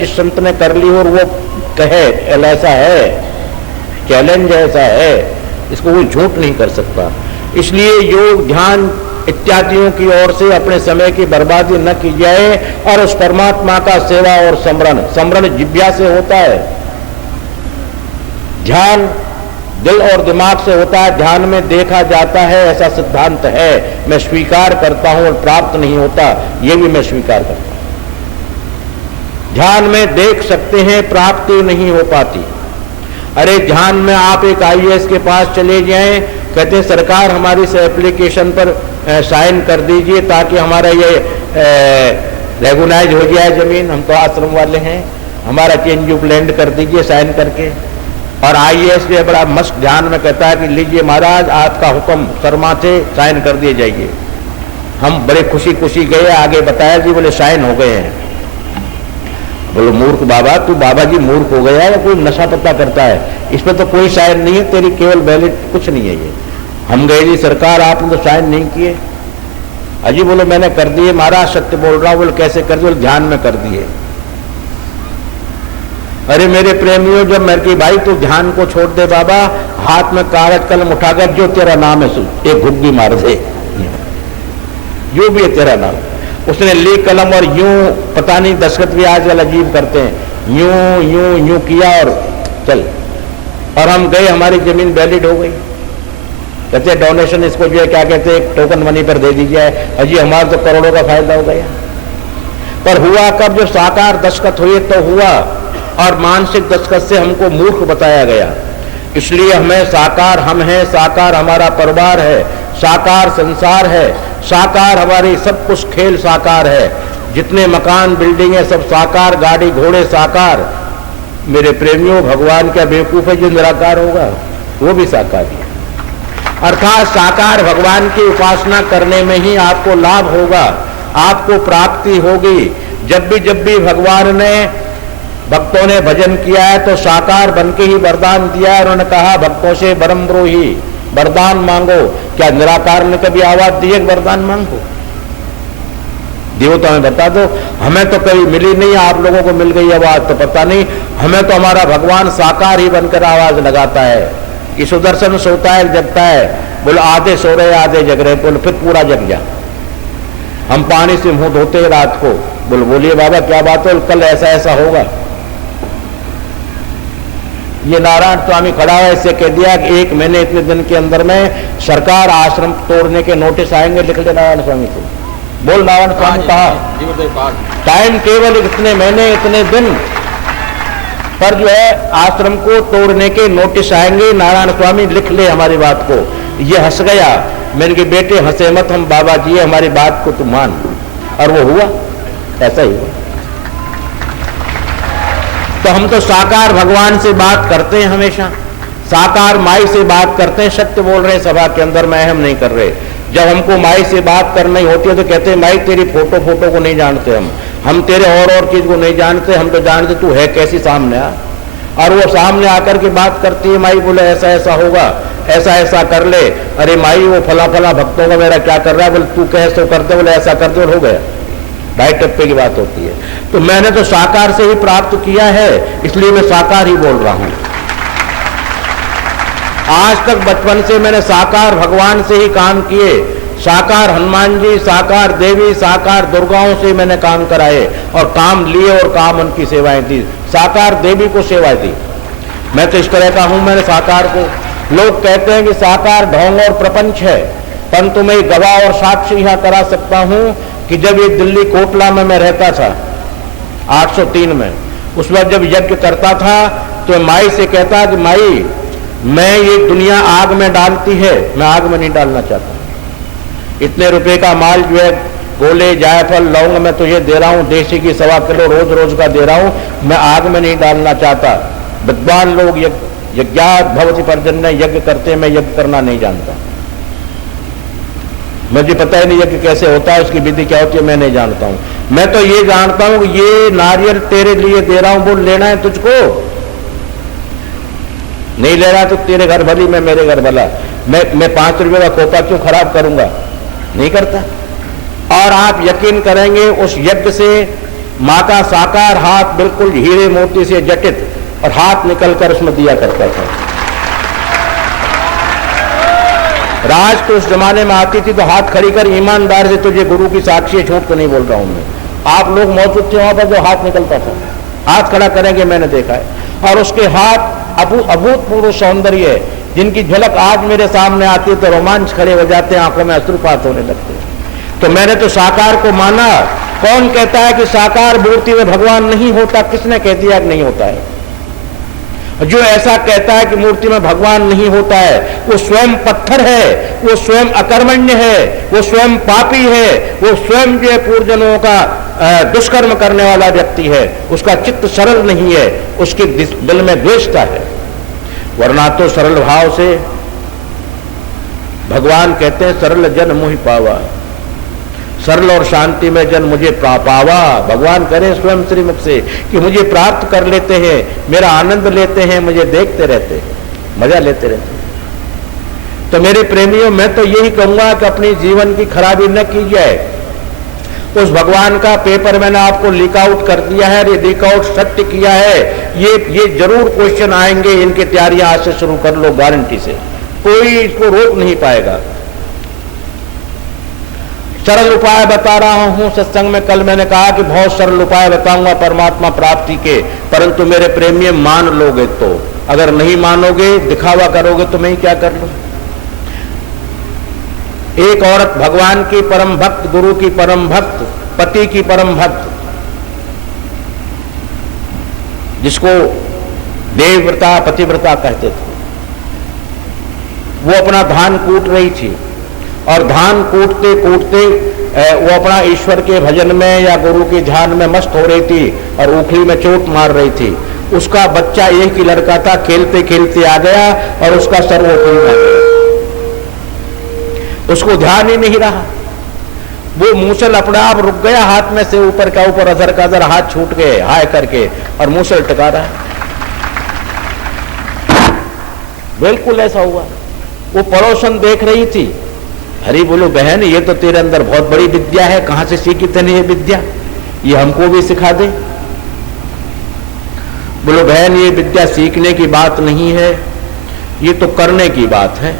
जिस संत ने कर ली और वो कहे ऐसा है, चैलेंज ऐसा है, इसको कोई झूठ नहीं कर सकता। इसलिए योग ध्यान इत्यादियों की ओर से अपने समय की बर्बादी न की जाए और उस परमात्मा का सेवा और समरण जिह्वा से होता है, ध्यान दिल और दिमाग से होता है, ध्यान में देखा जाता है ऐसा सिद्धांत है, मैं स्वीकार करता हूं। और प्राप्त नहीं होता यह भी मैं स्वीकार करता हूं। ध्यान में देख सकते हैं, प्राप्ति नहीं हो पाती। अरे ध्यान में आप एक IAS के पास चले जाएं, कहते हैं सरकार हमारी इस एप्लीकेशन पर साइन कर दीजिए ताकि हमारा ये रेगुलाइज हो जाए जमीन, हम तो आश्रम वाले हैं, हमारा चेंज ऑफ लैंड कर दीजिए साइन करके। और IAS भी बड़ा मस्त ध्यान में कहता है कि लीजिए महाराज आपका हुक्म, शर्माते साइन कर दिए जाइए। हम बड़े खुशी खुशी गए, आगे बताया जी बोले साइन हो गए हैं। बोलो मूर्ख बाबा, तू बाबा जी मूर्ख हो गया या कोई नशा पत्ता करता है? इस पर तो कोई साइन नहीं है, तेरी केवल वैलिड कुछ नहीं है ये। हम गए जी सरकार आपने तो साइन नहीं किए। अजी बोलो मैंने कर दिए महाराज, सत्य बोल रहा हूं। बोले कैसे कर दिए? ध्यान में कर दिए। अरे मेरे प्रेमियों, जब मैं की भाई तू ध्यान को छोड़ दे बाबा, हाथ में कागज कलम उठाकर जो तेरा नाम है एक घुग्गी मार दे, जो भी है तेरा नाम। उसने ली कलम और यूं, पता नहीं दस्तखत भी आजकल अजीब करते हैं, यूं यूं यूं किया और चल, और हम गए, हमारी जमीन वैलिड हो गई। कहते डोनेशन इसको जो है क्या कहते हैं, टोकन मनी पर दे दीजिए। अजी हमारा तो करोड़ों का फायदा हो गया। पर हुआ कब? जब साकार दस्तखत हुए तो हुआ, और मानसिक दस्तखत से हमको मूर्ख बताया गया। इसलिए हमें साकार हम हैं, साकार हमारा परिवार है, साकार संसार है, साकार हमारी सब कुछ खेल साकार है, जितने मकान बिल्डिंग है सब साकार, गाड़ी घोड़े साकार। मेरे प्रेमियों, भगवान क्या बेवकूफ है जो निराकार होगा? वो भी साकार ही है। अर्थात साकार भगवान की उपासना करने में ही आपको लाभ होगा, आपको प्राप्ति होगी। जब भी भगवान ने, भक्तों ने भजन किया है तो साकार बन के ही वरदान दिया है। उन्होंने कहा भक्तों से बरम ब्रोही, वरदान मांगो। क्या निराकार ने कभी आवाज दी है वरदान मांगो? देवता में बता दो, हमें तो कभी मिली नहीं, आप लोगों को मिल गई आवाज तो पता नहीं। हमें तो हमारा भगवान साकार ही बनकर आवाज लगाता है कि सुदर्शन सोता है जगता है। बोले आधे सो रहे आधे जग रहे, बोले फिर पूरा जग जा। हम पानी से मुंह धोते रात को, बोलिए बाबा क्या बात है? कल ऐसा ऐसा होगा। ये नारायण स्वामी खड़ा है, इससे कह दिया कि 1 महीने इतने दिन के अंदर में सरकार आश्रम तोड़ने के नोटिस आएंगे, लिख ले नारायण स्वामी को। बोल नारायण स्वामी कहा, टाइम केवल इतने महीने इतने दिन पर जो है आश्रम को तोड़ने के नोटिस आएंगे, नारायण स्वामी लिख ले हमारी बात को। ये हंस गया। मैंने कहा बेटे हंसे मत, हम बाबा जी हमारी बात को तू मान। और वो हुआ, ऐसा ही हुआ। तो हम तो साकार भगवान से बात करते हैं, हमेशा साकार माई से बात करते हैं, सत्य बोल रहे हैं सभा के अंदर में अहम नहीं कर रहे। जब हमको माई से बात करनी होती है तो कहते हैं माई तेरी फोटो को नहीं जानते, हम तेरे और चीज को नहीं जानते, हम तो जानते तू है कैसी सामने आ। और वो सामने आकर के बात करती है, माई बोले ऐसा ऐसा होगा, ऐसा ऐसा कर ले। अरे माई वो फला फला भक्तों का मेरा क्या कर रहा है? बोले तू कैसे तो करते, बोले ऐसा करते और हो गया। ढाई टप्पे की बात होती है। तो मैंने तो साकार से ही प्राप्त किया है, इसलिए मैं साकार ही बोल रहा हूं। आज तक बचपन से मैंने साकार भगवान से ही काम किए। साकार हनुमान जी, साकार देवी, साकार दुर्गाओं से मैंने काम कराए और काम लिए और काम उनकी सेवाएं दी। साकार देवी को सेवाएं दी। मैं तो इस तरह का हूं, मैंने साकार को। लोग कहते हैं कि साकार ढोंग और प्रपंच है, परंतु मैं गवाह और साक्षी यहां करा सकता हूं कि जब ये दिल्ली कोटला में मैं रहता था 803 में, उस वक्त जब यज्ञ करता था तो माई से कहता कि माई मैं ये दुनिया आग में डालती है, मैं आग में नहीं डालना चाहता। इतने रुपए का माल जो है गोले जायफल लौंग मैं तुझे दे रहा हूं, देसी की 1.25 किलो रोज रोज का दे रहा हूं, मैं आग में नहीं डालना चाहता। विद्वान लोग यज्ञात भवति पर्जन्य यज्ञ करते, मैं यज्ञ करना नहीं जानता। मुझे पता ही नहीं यज्ञ कैसे होता है, उसकी विधि क्या होती है मैं नहीं जानता हूं। मैं तो ये जानता हूं कि ये नारियल तेरे लिए दे रहा हूं, बोल लेना है तुझको, नहीं ले रहा तो तेरे घर भली मैं मेरे घर भला। मैं 5 रुपए का खोपा क्यों खराब करूंगा? नहीं करता। और आप यकीन करेंगे उस यज्ञ से माँ का साकार हाथ बिल्कुल हीरे मोती से जटित, और हाथ निकलकर उसमें दिया करता था। राज तो उस जमाने में आती थी तो हाथ खड़ी कर ईमानदार से तुझे गुरु की साक्षी है, झूठ तो नहीं बोल रहा हूं मैं, आप लोग मौजूद थे वहां पर जो हाथ निकलता था, हाथ खड़ा करेंगे, मैंने देखा है। और उसके हाथ अभूतपूर्व सौंदर्य है, जिनकी झलक आज मेरे सामने आती है तो रोमांच खड़े हो जाते हैं, आंखों में अश्रुपात होने लगते हैं। तो मैंने तो साकार को माना। कौन कहता है कि साकार मूर्ति में भगवान नहीं होता? किसने कह दिया कि नहीं होता है? जो ऐसा कहता है कि मूर्ति में भगवान नहीं होता है, वो स्वयं पत्थर है, वो स्वयं अकर्मण्य है, वो स्वयं पापी है, वो स्वयं जो पूर्वजनों का दुष्कर्म करने वाला व्यक्ति है, उसका चित्त सरल नहीं है, उसके दिल में द्वेषता है। वरना तो सरल भाव से भगवान कहते हैं सरल जन मोहि पावा, सरल और शांति में जन मुझे पावा। भगवान करें स्वयं श्रीमुख से कि मुझे प्राप्त कर लेते हैं, मेरा आनंद लेते हैं, मुझे देखते रहते हैं, मजा लेते रहते हैं। तो मेरे प्रेमियों, मैं तो यही कहूंगा कि अपनी जीवन की खराबी न की जाए। उस भगवान का पेपर मैंने आपको लीक आउट कर दिया है, ये लीक आउट सत्य किया है। ये जरूर क्वेश्चन आएंगे, इनकी तैयारियां आज से शुरू कर लो, गारंटी से, कोई इसको रोक नहीं पाएगा। सरल उपाय बता रहा हूं सत्संग में। कल मैंने कहा कि बहुत सरल उपाय बताऊंगा परमात्मा प्राप्ति के, परंतु मेरे प्रेमी मान लोगे तो, अगर नहीं मानोगे, दिखावा करोगे तो मैं क्या कर लूं। एक औरत भगवान की परम भक्त, गुरु की परम भक्त, पति की परम भक्त, जिसको देवव्रता पतिव्रता कहते थे, वो अपना धान कूट रही थी और धान कूटते कूटते वो अपना ईश्वर के भजन में या गुरु के ध्यान में मस्त हो रही थी और उखली में चोट मार रही थी। उसका बच्चा एक ही लड़का था, खेलते खेलते आ गया और उसका सर वो टूट गया। उसको ध्यान ही नहीं रहा, वो मूसल अपने आप रुक गया, हाथ में से ऊपर का ऊपर अजर का अजर हाथ छूट गए हाय करके, और मूसल टका रहा। बिल्कुल ऐसा हुआ। वो पड़ोसन देख रही थी, अरे बोलो बहन, ये तो तेरे अंदर बहुत बड़ी विद्या है, कहां से सीखी तूने ये विद्या, ये हमको भी सिखा दे। बोलो बहन, ये विद्या सीखने की बात नहीं है, ये तो करने की बात है।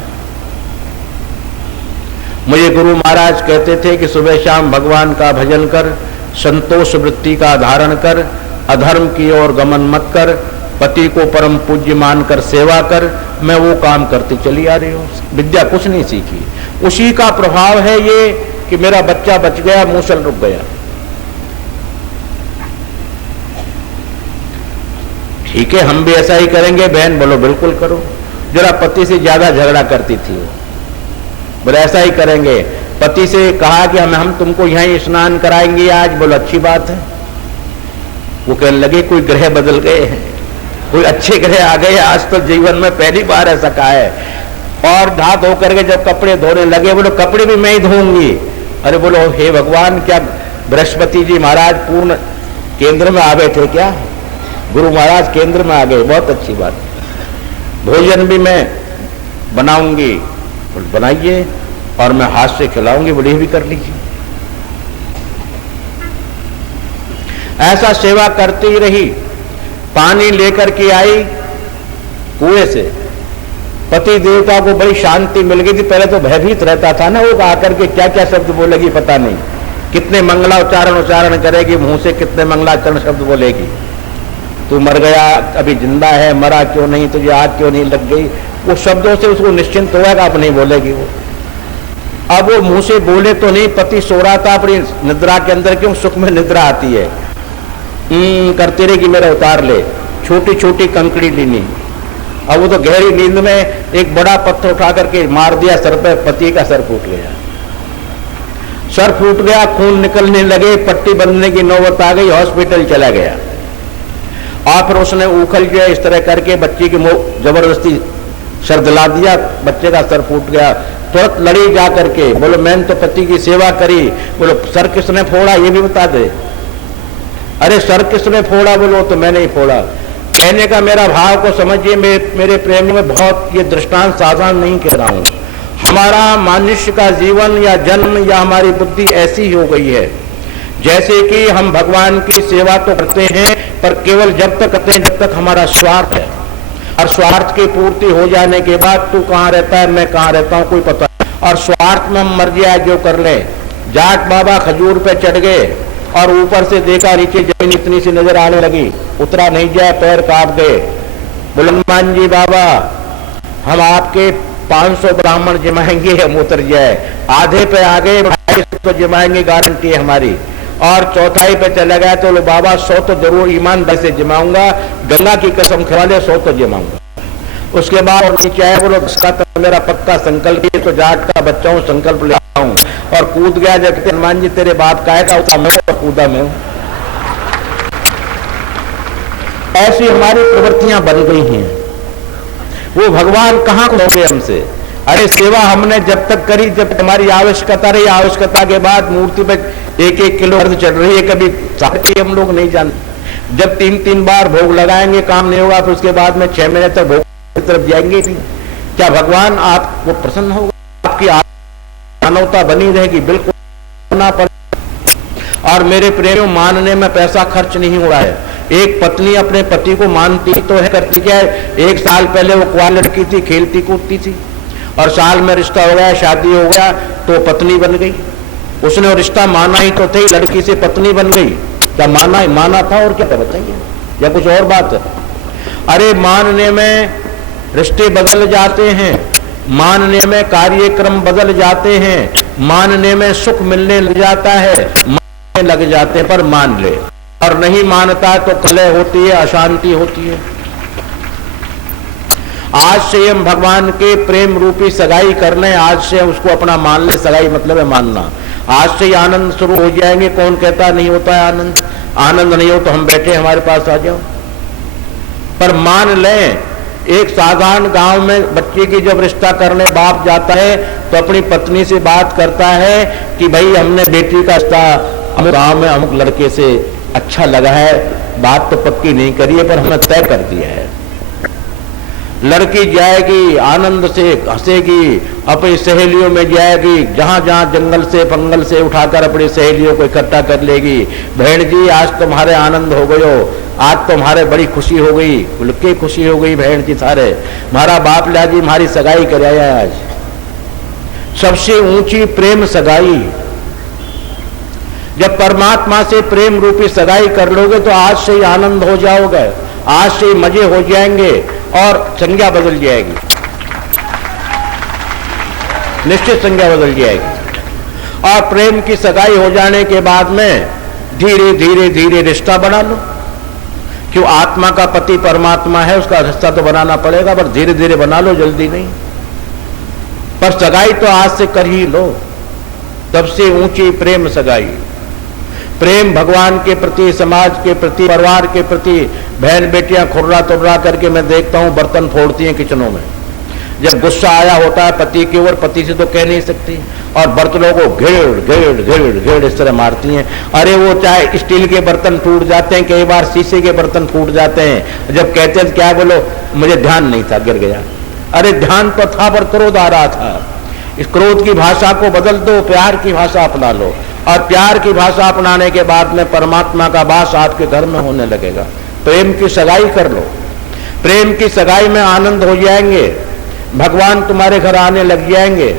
मुझे गुरु महाराज कहते थे कि सुबह शाम भगवान का भजन कर, संतोष वृत्ति का धारण कर, अधर्म की ओर गमन मत कर, पति को परम पूज्य मानकर सेवा कर। मैं वो काम करती चली आ रही हूँ, विद्या कुछ नहीं सीखी। उसी का प्रभाव है ये कि मेरा बच्चा बच गया, मूसल रुक गया। ठीक है, हम भी ऐसा ही करेंगे बहन? बोलो बिल्कुल करो। जरा पति से ज्यादा झगड़ा करती थी वो, बोले ऐसा ही करेंगे। पति से कहा कि हम तुमको यहीं स्नान कराएंगे आज। बोलो अच्छी बात है। वो कहने लगे कोई ग्रह बदल गए हैं, कोई अच्छे ग्रह आ गए, आज तो जीवन में पहली बार ऐसा कहा है। और नहा धो करके जब कपड़े धोने लगे, बोलो कपड़े भी मैं ही धोऊंगी। अरे बोलो हे भगवान, क्या बृहस्पति जी महाराज पूर्ण केंद्र में आ गए थे क्या? गुरु महाराज केंद्र में आ गए, बहुत अच्छी बात। भोजन भी मैं बनाऊंगी। बनाइए और मैं हाथ से खिलाऊंगी, बोले भी कर लीजिए। ऐसा सेवा करती रही। पानी लेकर के आई कुएं से, पति देवता को बड़ी शांति मिल गई थी। पहले तो भयभीत रहता था ना, वो आकर के क्या क्या शब्द बोलेगी पता नहीं, कितने मंगलाउच्चारण करेगी, मुंह से कितने मंगलाचरण शब्द बोलेगी। तू मर गया, अभी जिंदा है, मरा क्यों नहीं, तुझे आग क्यों नहीं लग गई, वो शब्दों से उसको निश्चिंत होगा, अब नहीं बोलेगी वो। अब वो मुंह से बोले तो नहीं, पति सो रहा था अपनी निद्रा के अंदर, क्यों सुख में निद्रा आती है, करती रहेगी मेरा उतार ले, छोटी छोटी कंकड़ी लीनी। अब वो तो गहरी नींद में एक बड़ा पत्थर उठा करके मार दिया सर पे, पति का सर फूट गया। सर फूट गया, खून निकलने लगे, पट्टी बंधने की नौबत आ गई, हॉस्पिटल चला गया। और फिर उसने उखल गया इस तरह करके बच्चे की जबरदस्ती सर दिला दिया, बच्चे का सर फूट गया। तुरंत लड़ी जा करके, बोलो मैंने तो पति की सेवा करी। बोलो सर किसने फोड़ा ये भी बता दे। अरे सर किसने फोड़ा? बोलो तो मैंने ही फोड़ा। कहने का मेरा भाव को समझिए मेरे प्रेम में, बहुत ये दृष्टांत साधारण नहीं कह रहा हूं। हमारा मनुष्य का जीवन या जन्म या हमारी बुद्धि ऐसी हो गई है जैसे कि हम भगवान की सेवा तो करते हैं, पर केवल जब तक करते हैं जब तक हमारा स्वार्थ है, और स्वार्थ की पूर्ति हो जाने के बाद तू कहाँ रहता है, मैं कहाँ रहता हूँ, कोई पता नहीं। और स्वार्थ में हम मर जाए जो कर ले। जाट बाबा खजूर पे चढ़ गए और ऊपर से देखा नीचे जमीन इतनी सी नजर आने लगी, उतरा नहीं जाए, पैर काट गए। बुलंदमान जी बाबा, हम आपके 500 ब्राह्मण जमाएंगे, हम उतर जाए। आधे पे आ गए, 250 तो जमाएंगे, गारंटी है हमारी। और चौथाई पे चला गया तो बाबा 100 तो जरूर ईमानदारी से जमाऊंगा, गंगा की कसम खा ले 100 तो जमाऊंगा। उसके बाद चाहे बोलो इसका तो मेरा पक्का संकल्प है, तो जाट का बच्चा हूं, संकल्प ले हूं। और कूद गया, जगते हनुमान जी तेरे बाप का है का मैं और कूदा मैं हूं। ऐसी हमारी प्रवृत्तियां बन गई हैं। वो भगवान कहां खोगे हमसे? अरे सेवा हमने जब तक करी जब हमारी आवश्यकता रही, आवश्यकता के बाद मूर्ति पे 1-1 किलो अर्घ चढ़ रही है, कभी साथ हम लोग नहीं जानते। जब 3-3 बार भोग लगाएंगे काम नहीं होगा, फिर उसके बाद में 6 महीने तक भोग की तरफ जाएंगे नहीं। क्या भगवान आपको प्रसन्न होगा? आपकी मानवता बनी रहेगी? बिल्कुल ना। पर और मेरे प्रेमियों, मानने में पैसा खर्च नहीं हुआ है। एक पत्नी अपने पति को मानती तो है, करती क्या है, 1 साल पहले वो कुआं लड़की थी, खेलती कूदती थी, और साल में रिश्ता हो गया, शादी हो गया तो पत्नी बन गई। उसने रिश्ता माना ही तो थे, लड़की से पत्नी बन गई। क्या माना था और क्या बताइए, या कुछ और बात है? अरे मानने में रिश्ते बदल जाते हैं, मानने में कार्यक्रम बदल जाते हैं, मानने में सुख मिलने लग जाता है, मानने लग जाते हैं, पर मान ले। और नहीं मानता तो कलह होती है, अशांति होती है। आज से हम भगवान के प्रेम रूपी सगाई कर लें, आज से उसको अपना मान ले। सगाई मतलब है मानना। आज से ही आनंद शुरू हो जाएंगे। कौन कहता नहीं होता है आनंद? आनंद नहीं हो तो हम बैठे हमारे पास आ जाओ। पर मान लें, एक साधारण गांव में बच्चे की जब रिश्ता करने बाप जाता है तो अपनी पत्नी से बात करता है कि भाई हमने बेटी का रिश्ता अमुक गांव में अमुक लड़के से अच्छा लगा है, बात तो पक्की नहीं करी है पर हमने तय कर दिया है। लड़की जाएगी, आनंद से हंसेगी, अपनी सहेलियों में जाएगी, जहां जहां जंगल से पंगल से उठाकर अपनी सहेलियों को इकट्ठा कर लेगी। बहन जी आज तुम्हारे आनंद हो गयो, आज तुम्हारे बड़ी खुशी हो गई, खुल के खुशी हो गई बहन जी सारे, हमारा बाप ला जी हमारी सगाई कराया आज। सबसे ऊंची प्रेम सगाई। जब परमात्मा से प्रेम रूपी सगाई कर लोगे तो आज से ही आनंद हो जाओगे, आज से ही मजे हो जाएंगे और संज्ञा बदल जाएगी, निश्चित संज्ञा बदल जाएगी। और प्रेम की सगाई हो जाने के बाद में धीरे धीरे धीरे रिश्ता बना लो। क्यों? आत्मा का पति परमात्मा है, उसका रिश्ता तो बनाना पड़ेगा, पर धीरे धीरे बना लो, जल्दी नहीं। पर सगाई तो आज से कर ही लो। सबसे ऊंची प्रेम सगाई। प्रेम भगवान के प्रति, समाज के प्रति, परिवार के प्रति। बहन बेटियां खुर्रा तुर्रा करके मैं देखता हूं बर्तन फोड़ती हैं किचनों में। जब गुस्सा आया होता है पति के ऊपर, पति से तो कह नहीं सकती, और बर्तनों को घेड़ इस तरह मारती हैं। अरे वो चाहे स्टील के बर्तन टूट जाते हैं, कई बार शीशे के बर्तन फूट जाते हैं। जब कहते हैं क्या बोलो, मुझे ध्यान नहीं था, गिर गया। अरे ध्यान तो था पर क्रोध आ रहा था। इस क्रोध की भाषा को बदल दो, प्यार की भाषा अपना लो, और प्यार की भाषा अपनाने के बाद में परमात्मा का वास आपके घर में होने लगेगा। प्रेम की सगाई कर लो। प्रेम की सगाई में आनंद हो जाएंगे, भगवान तुम्हारे घर आने लग जाएंगे।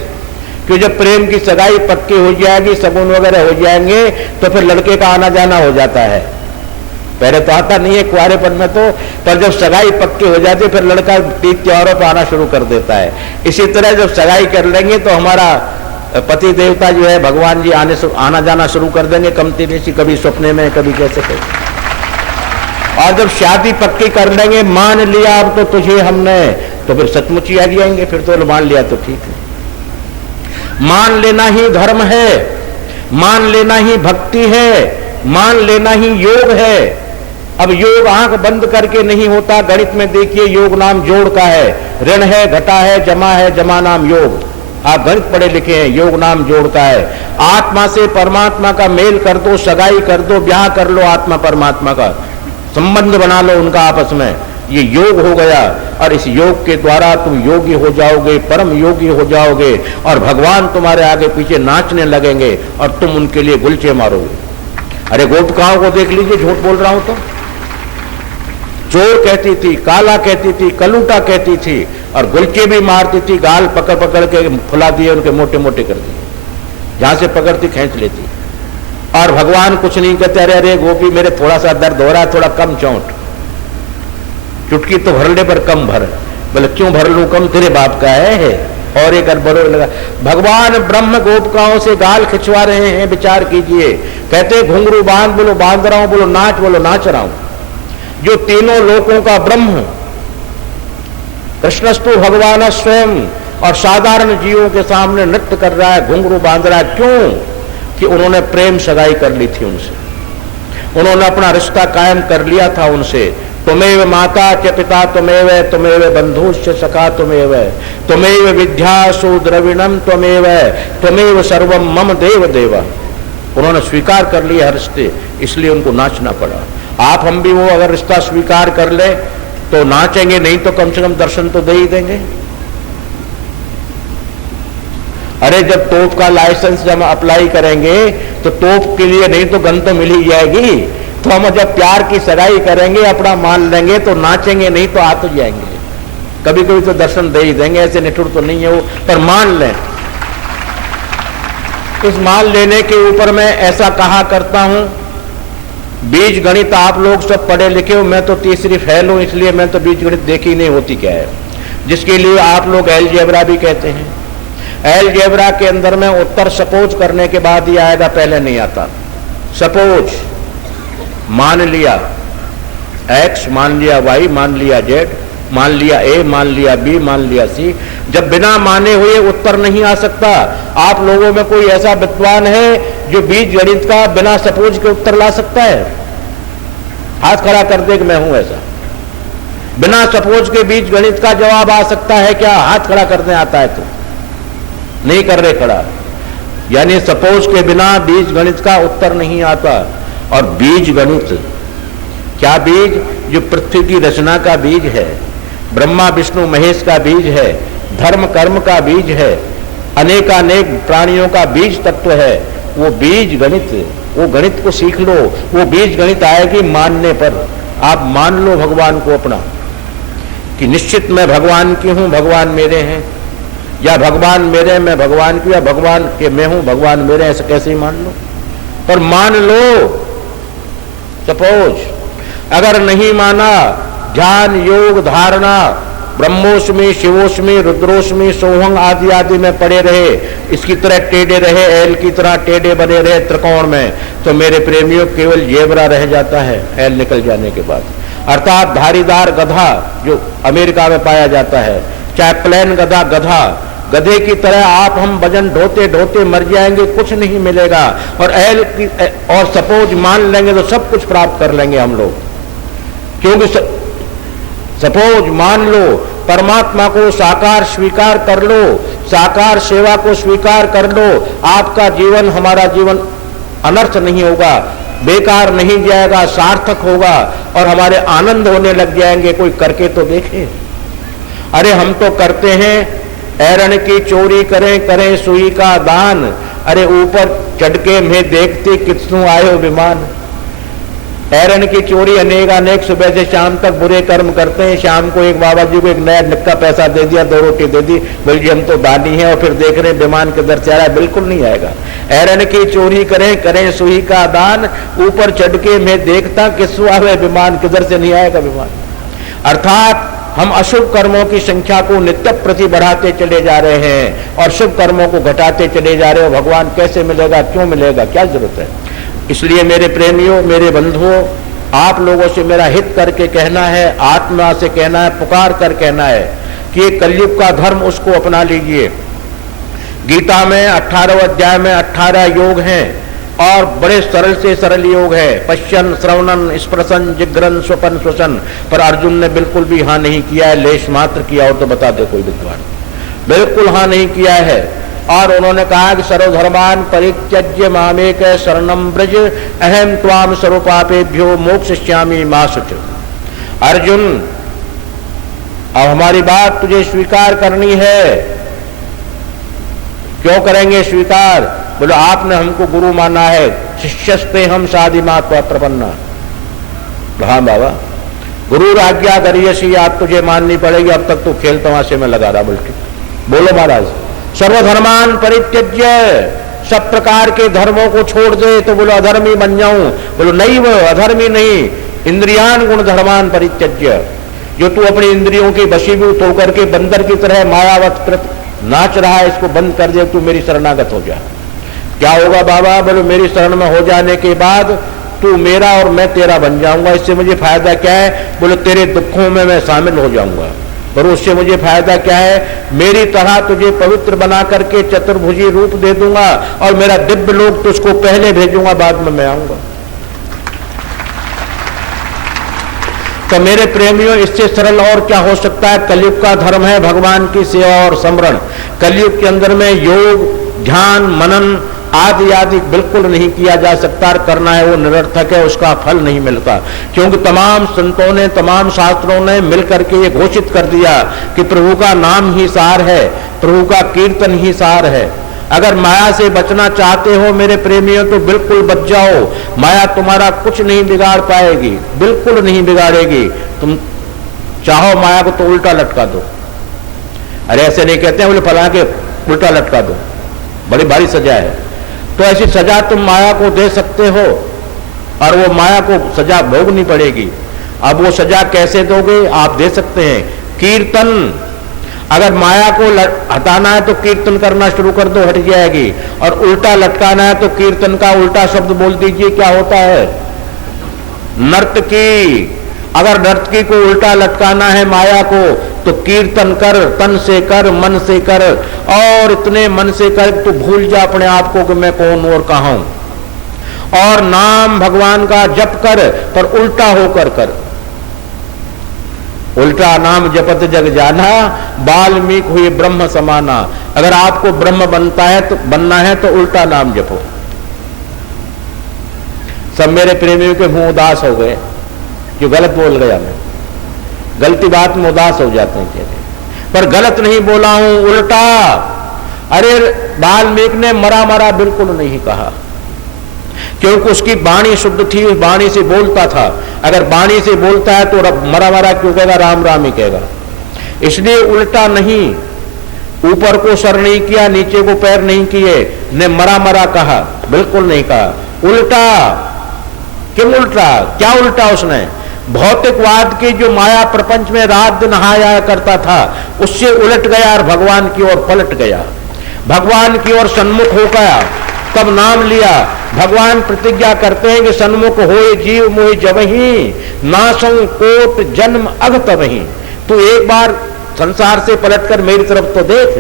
कि जब प्रेम की सगाई पक्की हो जाएगी, शगुन वगैरह हो जाएंगे, तो फिर लड़के का आना जाना हो जाता है। पहले तो आता नहीं है कुंवारेपन में तो, पर जब सगाई पक्की हो जाती है फिर लड़का तीज त्योहारों पर आना शुरू कर देता है। इसी तरह जब सगाई कर लेंगे तो हमारा पति देवता जो है भगवान जी आना जाना शुरू कर देंगे, कमती नहीं, कभी सपने में, कभी कैसे कैसे। और जब शादी पक्की कर लेंगे, मान लिया अब तो तुझे हमने, तो फिर सचमुच ही आ जाएंगे। फिर तो मान लिया तो ठीक है। मान लेना ही धर्म है, मान लेना ही भक्ति है, मान लेना ही योग है। अब योग आंख बंद करके नहीं होता। गणित में देखिए योग नाम जोड़ का है, ऋण है, घटा है, जमा नाम योग। आप गणित पढ़े लिखे हैं, योग नाम जोड़ का है। आत्मा से परमात्मा का मेल कर दो, सगाई कर दो, ब्याह कर लो, आत्मा परमात्मा का संबंध बना लो उनका आपस में, ये योग हो गया। और इस योग के द्वारा तुम योगी हो जाओगे, परम योगी हो जाओगे, और भगवान तुम्हारे आगे पीछे नाचने लगेंगे और तुम उनके लिए गुलचे मारोगे। अरे गोपिकाओं को देख लीजिए, झूठ बोल रहा हूं तो। चोर कहती थी, काला कहती थी, कलूटा कहती थी, और गुलचे भी मारती थी, गाल पकड़ पकड़ के फुला दिए, उनके मोटे मोटे कर दिए, जहां से पकड़ती खींच लेती। और भगवान कुछ नहीं कहते, अरे अरे गोपी मेरे थोड़ा सा दर्द हो रहा है, थोड़ा कम चौंट, चुटकी तो भरने पर कम भर। बोले क्यों भर लूं कम, तेरे बाप का है। और एक अरबरों लगा। भगवान ब्रह्म गोपिकाओं से गाल खिंचवा रहे हैं, विचार कीजिए। कहते घुंघरू बांध, बोलो बांध रहा हूं, बोलो नाच रहा हूं। जो तीनों लोकों का ब्रह्म कृष्णस्तु भगवान स्वयं और साधारण जीवों के सामने नृत्य कर रहा है, घुंघरू बांध रहा है। क्यों? कि उन्होंने प्रेम सगाई कर ली थी उनसे, उन्होंने अपना रिश्ता कायम कर लिया था उनसे। तुमेव माता च पिता तुमेव, तुमेव बंधुश्च सखा तुमेव, तुमेव विद्यासु द्रविणम तुमेव, तुमेव सर्वम मम देव देवा। उन्होंने स्वीकार कर लिया रिश्ते, इसलिए उनको नाचना पड़ा। आप हम भी वो अगर रिश्ता स्वीकार कर ले तो नाचेंगे, नहीं तो कम से कम दर्शन तो दे ही देंगे। अरे जब तोप का लाइसेंस जब अप्लाई करेंगे तो तोप के लिए नहीं तो गन तो मिल ही जाएगी। तो हम जब प्यार की सगाई करेंगे, अपना मान लेंगे तो नाचेंगे, नहीं तो आ तो जाएंगे। कभी कभी तो दर्शन दे ही देंगे, ऐसे निठुर तो नहीं है वो, पर मान लें। इस मान लेने के ऊपर मैं ऐसा कहा करता हूं, बीज गणित आप लोग सब पढ़े लिखे हो, मैं तो तीसरी फेल हूं, इसलिए मैं तो बीज गणित देखी नहीं होती क्या है, जिसके लिए आप लोग एलजेब्रा भी कहते हैं। एलजेब्रा के अंदर में उत्तर सपोज करने के बाद ही आएगा, पहले नहीं आता। सपोज मान लिया x, मान लिया y, मान लिया z, मान लिया a, मान लिया b, मान लिया c। जब बिना माने हुए उत्तर नहीं आ सकता। आप लोगों में कोई ऐसा विद्वान है जो बीज गणित का बिना सपोज के उत्तर ला सकता है? हाथ खड़ा कर दे कि मैं हूं ऐसा। बिना सपोज के बीज गणित का जवाब आ सकता है क्या? हाथ खड़ा करने आता है तो नहीं कर रहे खड़ा। यानी सपोज के बिना बीज गणित का उत्तर नहीं आता। और बीज गणित क्या? बीज जो पृथ्वी की रचना का बीज है, ब्रह्मा विष्णु महेश का बीज है, धर्म कर्म का बीज है, अनेकानेक प्राणियों का बीज तत्व है। वो बीज गणित, वो गणित को सीख लो। वो बीज गणित आएगी मानने पर। आप मान लो भगवान को अपना, कि निश्चित मैं भगवान की हूं, भगवान मेरे हैं, या भगवान मेरे मैं भगवान की, या भगवान के मैं हूं भगवान मेरे, ऐसे कैसे ही मान लो। पर मान लो। सपोज अगर नहीं माना, ध्यान योग धारणा ब्रह्मोस्मि शिवोस्मि रुद्रोस्मि सोहंग आदि आदि में पड़े रहे, इसकी तरह टेढ़े रहे, एल की तरह टेढ़े बने रहे त्रिकोण में, तो मेरे प्रेमियों केवल जेबरा रह जाता है एल निकल जाने के बाद। अर्थात धारीदार गधा जो अमेरिका में पाया जाता है, चाहे प्लेन गधा, गधा गधे की तरह आप हम वजन ढोते ढोते मर जाएंगे, कुछ नहीं मिलेगा। और एल की और सपोज मान लेंगे तो सब कुछ प्राप्त कर लेंगे हम लोग। क्योंकि सपोज मान लो, परमात्मा को साकार स्वीकार कर लो, साकार सेवा को स्वीकार कर लो, आपका जीवन हमारा जीवन अनर्थ नहीं होगा, बेकार नहीं जाएगा, सार्थक होगा और हमारे आनंद होने लग जाएंगे। कोई करके तो देखे। अरे हम तो करते हैं, ऐरण की चोरी करें करें सुई का दान, अरे ऊपर चढ़ के मैं देखती कितनों आयो विमान। ऐरण की चोरी अनेक सुबह से शाम तक बुरे कर्म करते हैं। शाम को एक बाबा जी को एक नया निक्का पैसा दे दिया, 2 रोटी दे दी, बोल जी हम तो दानी हैं, और फिर देख रहे विमान किधर से आ रहा है। बिल्कुल नहीं आएगा। ऐरण की चोरी करें करें सुई का दान, ऊपर चढ़ के मैं देखता किसु आवे विमान, किधर से नहीं आएगा विमान। अर्थात हम अशुभ कर्मों की संख्या को नित्य प्रति बढ़ाते चले जा रहे हैं और शुभ कर्मों को घटाते चले जा रहे हो। भगवान कैसे मिलेगा, क्यों मिलेगा, क्या जरूरत है? इसलिए मेरे प्रेमियों, मेरे बंधुओं, आप लोगों से मेरा हित करके कहना है, आत्मा से कहना है, पुकार कर कहना है कि ये कलयुग का धर्म उसको अपना लीजिए। गीता में 18वें अध्याय में 18 योग हैं और बड़े सरल से सरल योग है। पश्यन श्रवणन स्पर्शन जिग्रन स्वपन श्वसन। पर अर्जुन ने बिल्कुल भी हाँ नहीं किया है, लेश मात्र किया हो तो बता दे कोई विद्वान। बिल्कुल हाँ नहीं किया है। और उन्होंने कहा कि सर्वधर्मान परित्यज्य मामेक शरणम ब्रज अहम त्वाम सर्वपापेभ्यो मोक्षयिष्यामि मा शुच। अर्जुन अब हमारी बात तुझे स्वीकार करनी है। क्यों करेंगे स्वीकार? बोलो आपने हमको गुरु माना है, शिष्यस्ते हम साधिमात प्रपन्ना। हाँ बाबा, गुरु आज्ञा करियसी, आज तुझे माननी पड़ेगी, अब तक तू खेल तमाशे में लगा रहा। बोलके बोलो महाराज, सर्वधर्मान परित्यज्य, सब प्रकार के धर्मों को छोड़ दे। तो बोलो अधर्मी बन जाऊं? बोलो नहीं, वो अधर्मी नहीं, इंद्रियान गुण धर्मान परित्यज्य। जो तू अपनी इंद्रियों की वशीभूत होकर के बंदर की तरह मायावत कृत नाच रहा है, इसको बंद कर दे, तू मेरी शरणागत हो जा। क्या होगा बाबा? बोलो मेरी शरण में हो जाने के बाद तू मेरा और मैं तेरा बन जाऊंगा। इससे मुझे फायदा क्या है? बोले तेरे दुखों में मैं शामिल हो जाऊंगा। पर उससे मुझे फायदा क्या है? मेरी तरह तुझे पवित्र बना करके चतुर्भुजी रूप दे दूंगा और मेरा दिव्य लोक तुझको पहले भेजूंगा, बाद में मैं आऊंगा। तो मेरे प्रेमियों, इससे सरल और क्या हो सकता है? कलयुग का धर्म है भगवान की सेवा और स्मरण। कलयुग के अंदर में योग, ध्यान, मनन आदि आदि बिल्कुल नहीं किया जा सकता। और करना है वो निरर्थक है, उसका फल नहीं मिलता। क्योंकि तमाम संतों ने, तमाम शास्त्रों ने मिलकर के ये घोषित कर दिया कि प्रभु का नाम ही सार है, प्रभु का कीर्तन ही सार है। अगर माया से बचना चाहते हो मेरे प्रेमियों, तो बिल्कुल बच जाओ। माया तुम्हारा कुछ नहीं बिगाड़ पाएगी, बिल्कुल नहीं बिगाड़ेगी। तुम चाहो माया को तो उल्टा लटका दो। अरे ऐसे नहीं कहते हैं, बोले फला के उल्टा लटका दो, बड़ी भारी सजा है। तो ऐसी सजा तुम माया को दे सकते हो और वो माया को सजा भोगनी पड़ेगी। अब वो सजा कैसे दोगे? आप दे सकते हैं कीर्तन। अगर माया को हटाना है तो कीर्तन करना शुरू कर दो, हट जाएगी। और उल्टा लटकाना है तो कीर्तन का उल्टा शब्द बोल दीजिए, क्या होता है? नर्तकी। अगर नर्तकी को उल्टा लटकाना है माया को, तो कीर्तन कर, तन से कर, मन से कर, और इतने मन से कर तो भूल जा अपने आप को कि मैं कौन और कहां हूं। और नाम भगवान का जप कर, पर उल्टा होकर कर। उल्टा नाम जपत जग जाना, वाल्मीकि हुए ब्रह्म समाना। अगर आपको ब्रह्म बनना है तो उल्टा नाम जपो। सब मेरे प्रेमियों के मुंह उदास हो गए, जो गलत बोल गया मैं। गलती बात में उदास हो जाते हैं चेहरे, पर गलत नहीं बोला हूं, उल्टा। अरे वाल्मीकि ने मरा मरा बिल्कुल नहीं कहा, क्योंकि उसकी वाणी शुद्ध थी, उस वाणी से बोलता था। अगर वाणी से बोलता है तो मरा मरा क्यों कहेगा? राम राम ही कहेगा। इसलिए उल्टा नहीं, ऊपर को सर नहीं किया, नीचे को पैर नहीं किए, ने मरा मरा कहा, बिल्कुल नहीं कहा। उल्टा। क्यों उल्टा? क्या उल्टा? उसने भौतिकवाद की जो माया प्रपंच में रात दिन नहाया करता था, उससे उलट गया और भगवान की ओर पलट गया, भगवान की ओर सन्मुख हो गया। तब नाम लिया। भगवान प्रतिज्ञा करते हैं कि सन्मुख होए जीव मोहि जबहि, नासं कोट जन्म अघ तबहि। तू एक बार संसार से पलटकर मेरी तरफ तो देख।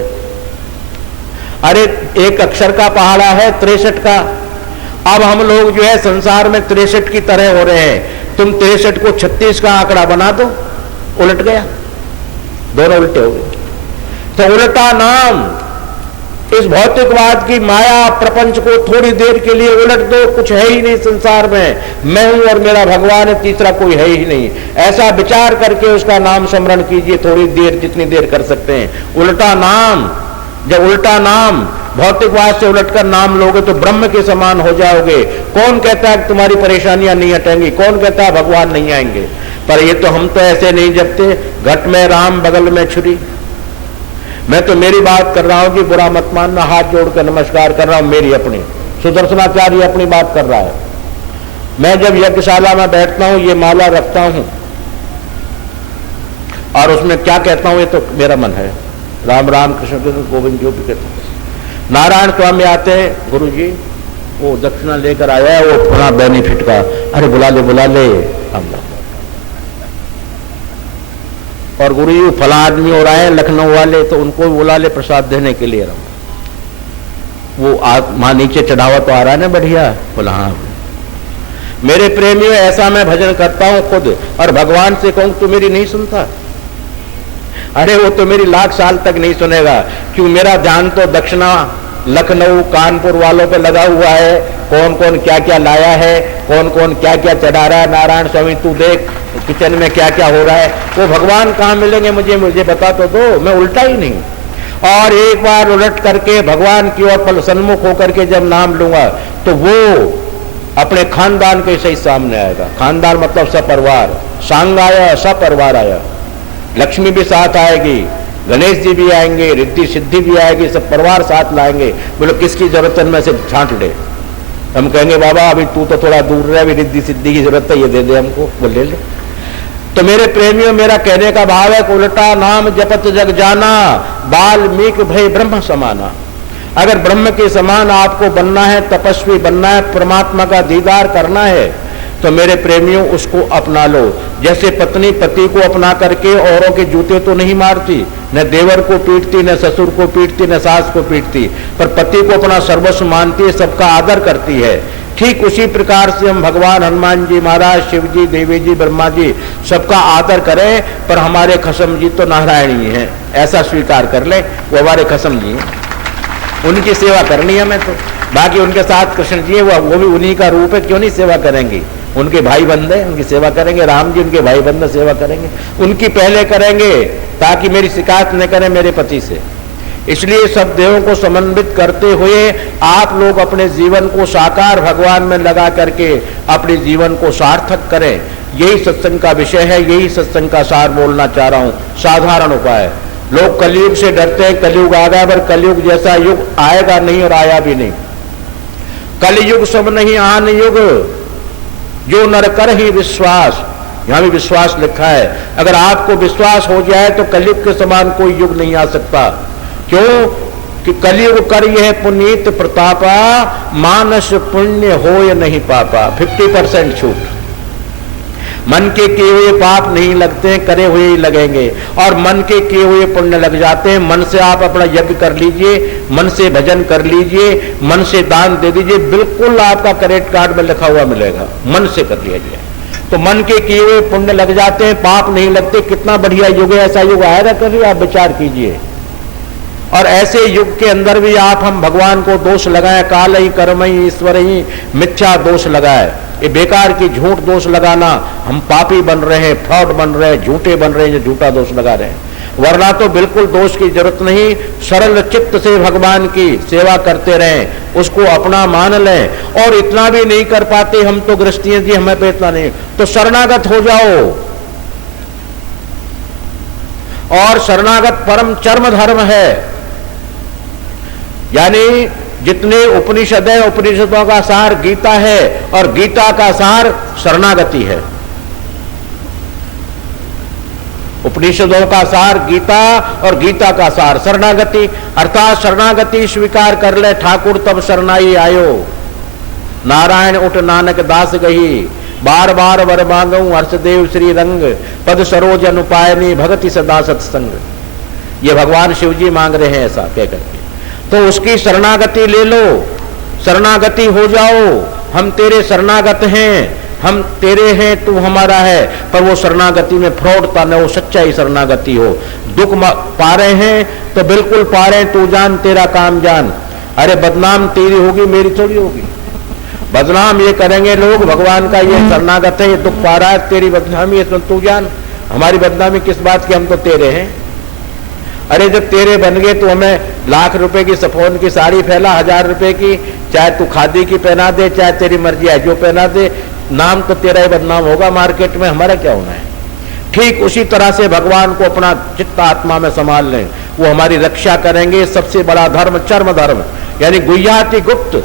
अरे एक अक्षर का पहाड़ा है 63 का। अब हम लोग जो है संसार में 63 की तरह हो रहे हैं। तुम 63 को 36 का आंकड़ा बना दो, उलट गया, दोनों उल्टे हो गए। तो उल्टा नाम, इस भौतिकवाद की माया प्रपंच को थोड़ी देर के लिए उलट दो। कुछ है ही नहीं संसार में, मैं हूं और मेरा भगवान है, तीसरा कोई है ही नहीं। ऐसा विचार करके उसका नाम स्मरण कीजिए, थोड़ी देर, जितनी देर कर सकते हैं। उल्टा नाम, जब उल्टा नाम भौतिकवाद से उलटकर नाम लोगे तो ब्रह्म के समान हो जाओगे। कौन कहता है कि तुम्हारी परेशानियां नहीं हटेंगी? कौन कहता है भगवान नहीं आएंगे? पर ये तो हम तो ऐसे नहीं जपते, घट में राम बगल में छुरी। मैं तो मेरी बात कर रहा हूं कि बुरा मत मानना, हाथ जोड़कर नमस्कार कर रहा हूं, मेरी अपनी। सुदर्शनाचार्य अपनी बात कर रहा है। मैं जब यज्ञशाला में बैठता हूं, ये माला रखता हूं और उसमें क्या कहता हूं, ये तो मेरा मन है। राम राम कृष्ण कृष्ण गोविंद जो भी कहता हूं। नारायण स्वामी आते हैं, गुरु जी वो दक्षिणा लेकर आया है, वो थोड़ा बेनिफिट का। अरे बुला ले हम। और गुरु जी फला आदमी हो रहा है लखनऊ वाले, तो उनको बुला ले प्रसाद देने के लिए। वो वहां नीचे चढ़ावा तो आ रहा है ना बढ़िया, बोला हाँ। मेरे प्रेमियों, ऐसा मैं भजन करता हूं खुद, और भगवान से कहूं तू मेरी नहीं सुनता? अरे वो तो मेरी लाख साल तक नहीं सुनेगा। क्यों? मेरा ध्यान तो दक्षिणा लखनऊ कानपुर वालों पे लगा हुआ है। कौन कौन क्या क्या लाया है, कौन कौन क्या क्या चढ़ा रहा है। नारायण स्वामी तू देख किचन में क्या क्या हो रहा है। वो भगवान कहाँ मिलेंगे मुझे बता तो दो। मैं उल्टा ही नहीं। और एक बार उलट करके भगवान की ओर सन्मुख होकर के जब नाम लूंगा, तो वो अपने खानदान के सही सामने आएगा। खानदान मतलब सपरिवार, सांग आया, सपरिवार आया, लक्ष्मी भी साथ आएगी, गणेश जी भी आएंगे, रिद्धि सिद्धि भी आएगी, सब परिवार साथ लाएंगे। बोलो किसकी जरूरत है, में से छांट ले। हम कहेंगे बाबा अभी तू तो थोड़ा दूर रहे, अभी रिद्धि सिद्धि की जरूरत है, ये दे दे हमको, वो ले ले। तो मेरे प्रेमियों, मेरा कहने का भाव है, उल्टा नाम जपत जग जाना, वाल्मीकि भय ब्रह्म समाना। अगर ब्रह्म के समान आपको बनना है, तपस्वी बनना है, परमात्मा का दीदार करना है, तो मेरे प्रेमियों उसको अपना लो। जैसे पत्नी पति को अपना करके औरों के जूते तो नहीं मारती, न देवर को पीटती, न ससुर को पीटती, न सास को पीटती, पर पति को अपना सर्वस्व मानती है, सबका आदर करती है। ठीक उसी प्रकार से हम भगवान हनुमान जी महाराज, शिव जी, देवी जी, ब्रह्मा जी, सबका आदर करें, पर हमारे खसम जी तो नारायणी हैं, ऐसा स्वीकार कर ले, वो हमारे खसम जी हैं, उनकी सेवा करनी है हमें। तो बाकी उनके साथ कृष्ण जी है, वो भी उन्हीं का रूप है, क्यों नहीं सेवा करेंगे। उनके भाई बंदे उनकी सेवा करेंगे, राम जी उनके भाई बंदे सेवा करेंगे, उनकी पहले करेंगे ताकि मेरी शिकायत न करें मेरे पति से। इसलिए सब देवों को समन्वित करते हुए आप लोग अपने जीवन को साकार भगवान में लगा करके अपने जीवन को सार्थक करें। यही सत्संग का विषय है, यही सत्संग का सार बोलना चाह रहा हूं। साधारण उपाय, लोग कलयुग से डरते हैं, कलयुग आ गया, पर कलयुग जैसा युग आएगा नहीं और आया भी नहीं। कलयुग सब नहीं आन युग, जो नर कर ही विश्वास, यहां भी विश्वास लिखा है। अगर आपको विश्वास हो जाए तो कलयुग के समान कोई युग नहीं आ सकता। क्यों कि कलयुग कर यह पुनीत प्रतापा, मानस पुण्य होय नहीं पापा। 50% छूट। मन के किए हुए पाप नहीं लगते, करे हुए ही लगेंगे, और मन के किए हुए पुण्य लग जाते हैं। मन से आप अपना यज्ञ कर लीजिए, मन से भजन कर लीजिए, मन से दान दे दीजिए, बिल्कुल आपका क्रेडिट कार्ड में लिखा हुआ मिलेगा, मन से कर लीजिए। तो मन के किए हुए पुण्य लग जाते हैं, पाप नहीं लगते। कितना बढ़िया युग है, ऐसा युग आएगा कभी, आप विचार कीजिए। और ऐसे युग के अंदर भी आप हम भगवान को दोष लगाएं, काल ही कर्म ही ईश्वर ही मिथ्या दोष लगाए, ये बेकार की झूठ दोष लगाना, हम पापी बन रहे हैं, फ्रॉड बन रहे हैं, झूठे बन रहे हैं, जो झूठा दोष लगा रहे हैं। वरना तो बिल्कुल दोष की जरूरत नहीं, सरल चित्त से भगवान की सेवा करते रहें, उसको अपना मान लें। और इतना भी नहीं कर पाते हम तो गृहस्थी जी, हमें पे इतना नहीं, तो शरणागत हो जाओ। और शरणागत परम चरम धर्म है। यानी जितने उपनिषद है, उपनिषदों का सार गीता है, और गीता का सार शरणागति है। उपनिषदों का सार गीता और गीता का सार शरणागति, अर्थात शरणागति स्वीकार कर ले ठाकुर तब शरणाई आयो, नारायण उठ नानक दास गही, बार बार वर मांगू हर्षदेव श्री रंग, पद सरोज अनुपायनी भगति सदा सत्संग। ये भगवान शिव जी मांग रहे हैं ऐसा कह करके। तो उसकी शरणागति ले लो, शरणागति हो जाओ। हम तेरे शरणागत हैं, हम तेरे हैं, तू हमारा है। पर वो शरणागति में फ्रॉडता न हो, सच्चाई शरणागति हो। दुख पा रहे हैं तो बिल्कुल पा रहे हैं, तू जान तेरा काम जान। अरे बदनाम तेरी होगी, मेरी थोड़ी होगी। बदनाम ये करेंगे लोग, भगवान का ये शरणागत है, ये दुख पा रहा है, तेरी बदनामी है, तू जान। हमारी बदनामी किस बात की, हम तो तेरे हैं। अरे जब तेरे बन गए तो हमें लाख रुपए की सफोन की साड़ी फैला, 1000 रुपए की, चाहे तू खादी की पहना दे, चाहे तेरी मर्जी है जो पहना दे, नाम तो तेरा ही बदनाम होगा मार्केट में, हमारा क्या होना है। ठीक उसी तरह से भगवान को अपना चित्त आत्मा में संभाल लें, वो हमारी रक्षा करेंगे। सबसे बड़ा धर्म चर्म धर्म, यानी गुह्याति गुप्त,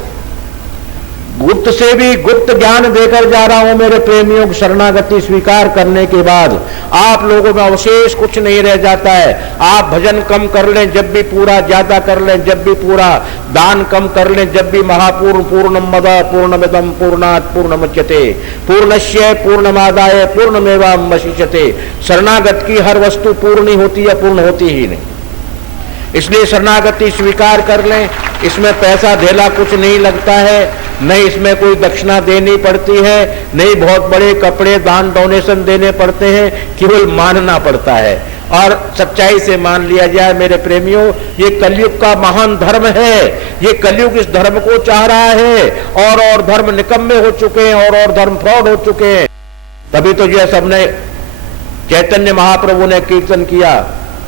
गुप्त से भी गुप्त ज्ञान देकर जा रहा हूं मेरे प्रेमियों को। शरणागति स्वीकार करने के बाद आप लोगों में अवशेष कुछ नहीं रह जाता है। आप भजन कम कर लें जब भी पूरा, ज्यादा कर लें जब भी पूरा, दान कम कर लें जब भी महापूर्ण, पूर्णम मद पूर्णमिदम पूर्णात् पूर्णमुच्यते पूर्णस्य पूर्णमादाय पूर्णमेवावशिष्यते। शरणागत की हर वस्तु पूर्ण होती है, पूर्ण होती ही नहीं। इसलिए शरणागति स्वीकार कर लें। इसमें पैसा धेला कुछ नहीं लगता है, नहीं इसमें कोई दक्षिणा देनी पड़ती है, नहीं बहुत बड़े कपड़े दान डोनेशन देने पड़ते हैं, केवल मानना पड़ता है और सच्चाई से मान लिया जाए। मेरे प्रेमियों, ये कलयुग का महान धर्म है। ये कलयुग इस धर्म को चाह रहा है, और धर्म निकम्मे हो चुके हैं, और धर्म फ्रॉड हो चुके हैं। तभी तो जो सबने चैतन्य महाप्रभु ने कीर्तन किया,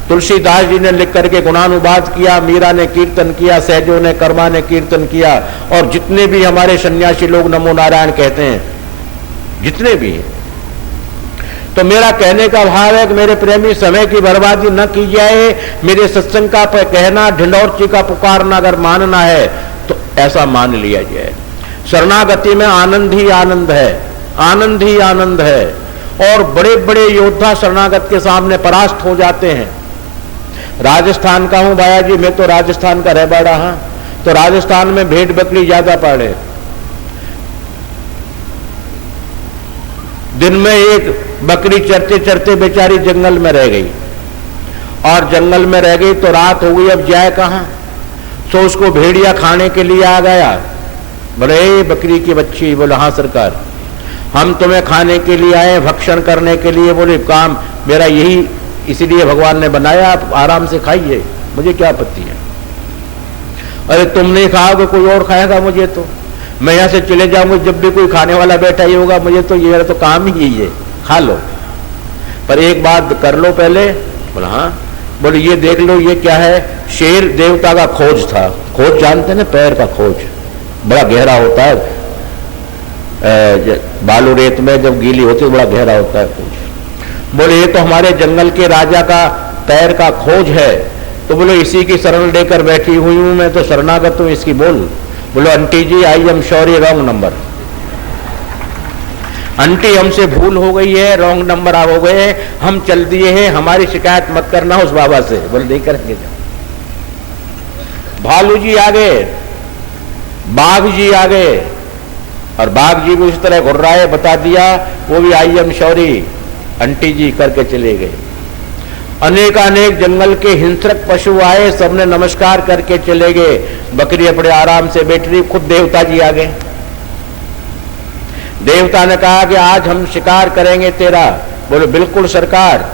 तुलसीदास जी ने लिख करके गुणानुवाद किया, मीरा ने कीर्तन किया, सहजों ने कर्मा ने कीर्तन किया, और जितने भी हमारे सन्यासी लोग नमो नारायण कहते हैं, जितने भी हैं। तो मेरा कहने का भाव है कि मेरे प्रेमी, समय की बर्बादी न की जाए। मेरे सत्संग का कहना, ढिंडौरची का पुकारना अगर मानना है तो ऐसा मान लिया जाए। शरणागति में आनंद ही आनंद है, आनंद ही आनंद है। और बड़े बड़े योद्धा शरणागत के सामने परास्त हो जाते हैं। राजस्थान का हूं भाया जी, मैं तो राजस्थान का रहबा रहा, तो राजस्थान में भेड़ बकरी ज्यादा पाले। दिन में एक बकरी चरते चरते बेचारी जंगल में रह गई, और जंगल में रह गई तो रात हो गई, अब जाए कहां? तो उसको भेड़िया खाने के लिए आ गया। बोले बकरी की बच्ची, बोले हाँ सरकार, हम तुम्हें खाने के लिए आए, भक्षण करने के लिए। बोले काम मेरा यही, इसीलिए भगवान ने बनाया, आप आराम से खाइए, मुझे क्या आपत्ति है। अरे तुम नहीं खाओगे कोई और खाएगा, मुझे तो, मैं यहां से चले जाऊंगा, जब भी कोई खाने वाला बैठा ही होगा, मुझे तो ये तो काम ही यही है, खा लो, पर एक बात कर लो पहले। बोला हाँ। बोले ये देख लो, ये क्या है? शेर देवता का खोज था। खोज जानते ना, पैर का खोज, बड़ा गहरा होता है, बालू रेत में जब गीली होती है बड़ा गहरा होता है खोज। बोले ये तो हमारे जंगल के राजा का पैर का खोज है। तो बोले इसी की शरण लेकर बैठी हुई हूं, मैं तो शरणागत हूं इसकी। बोलो aunty ji, I am sorry, wrong number. Aunty हमसे भूल हो गई है, रॉन्ग नंबर आप हो गए, हम चल दिए हैं, हमारी शिकायत मत करना उस बाबा से। बोले नहीं करेंगे। भालू जी आ गए, बाघ जी आ गए, और बाघ जी भी उस तरह घुर्राए, बता दिया, वो भी आई एम सॉरी आंटी जी करके चले गए। अनेकानेक जंगल के हिंसक पशु आए, सबने नमस्कार करके चले गए। बकरी अपने आराम से बैठ रही, खुद देवता जी आ गए। देवता ने कहा कि आज हम शिकार करेंगे तेरा। बोले बिल्कुल सरकार,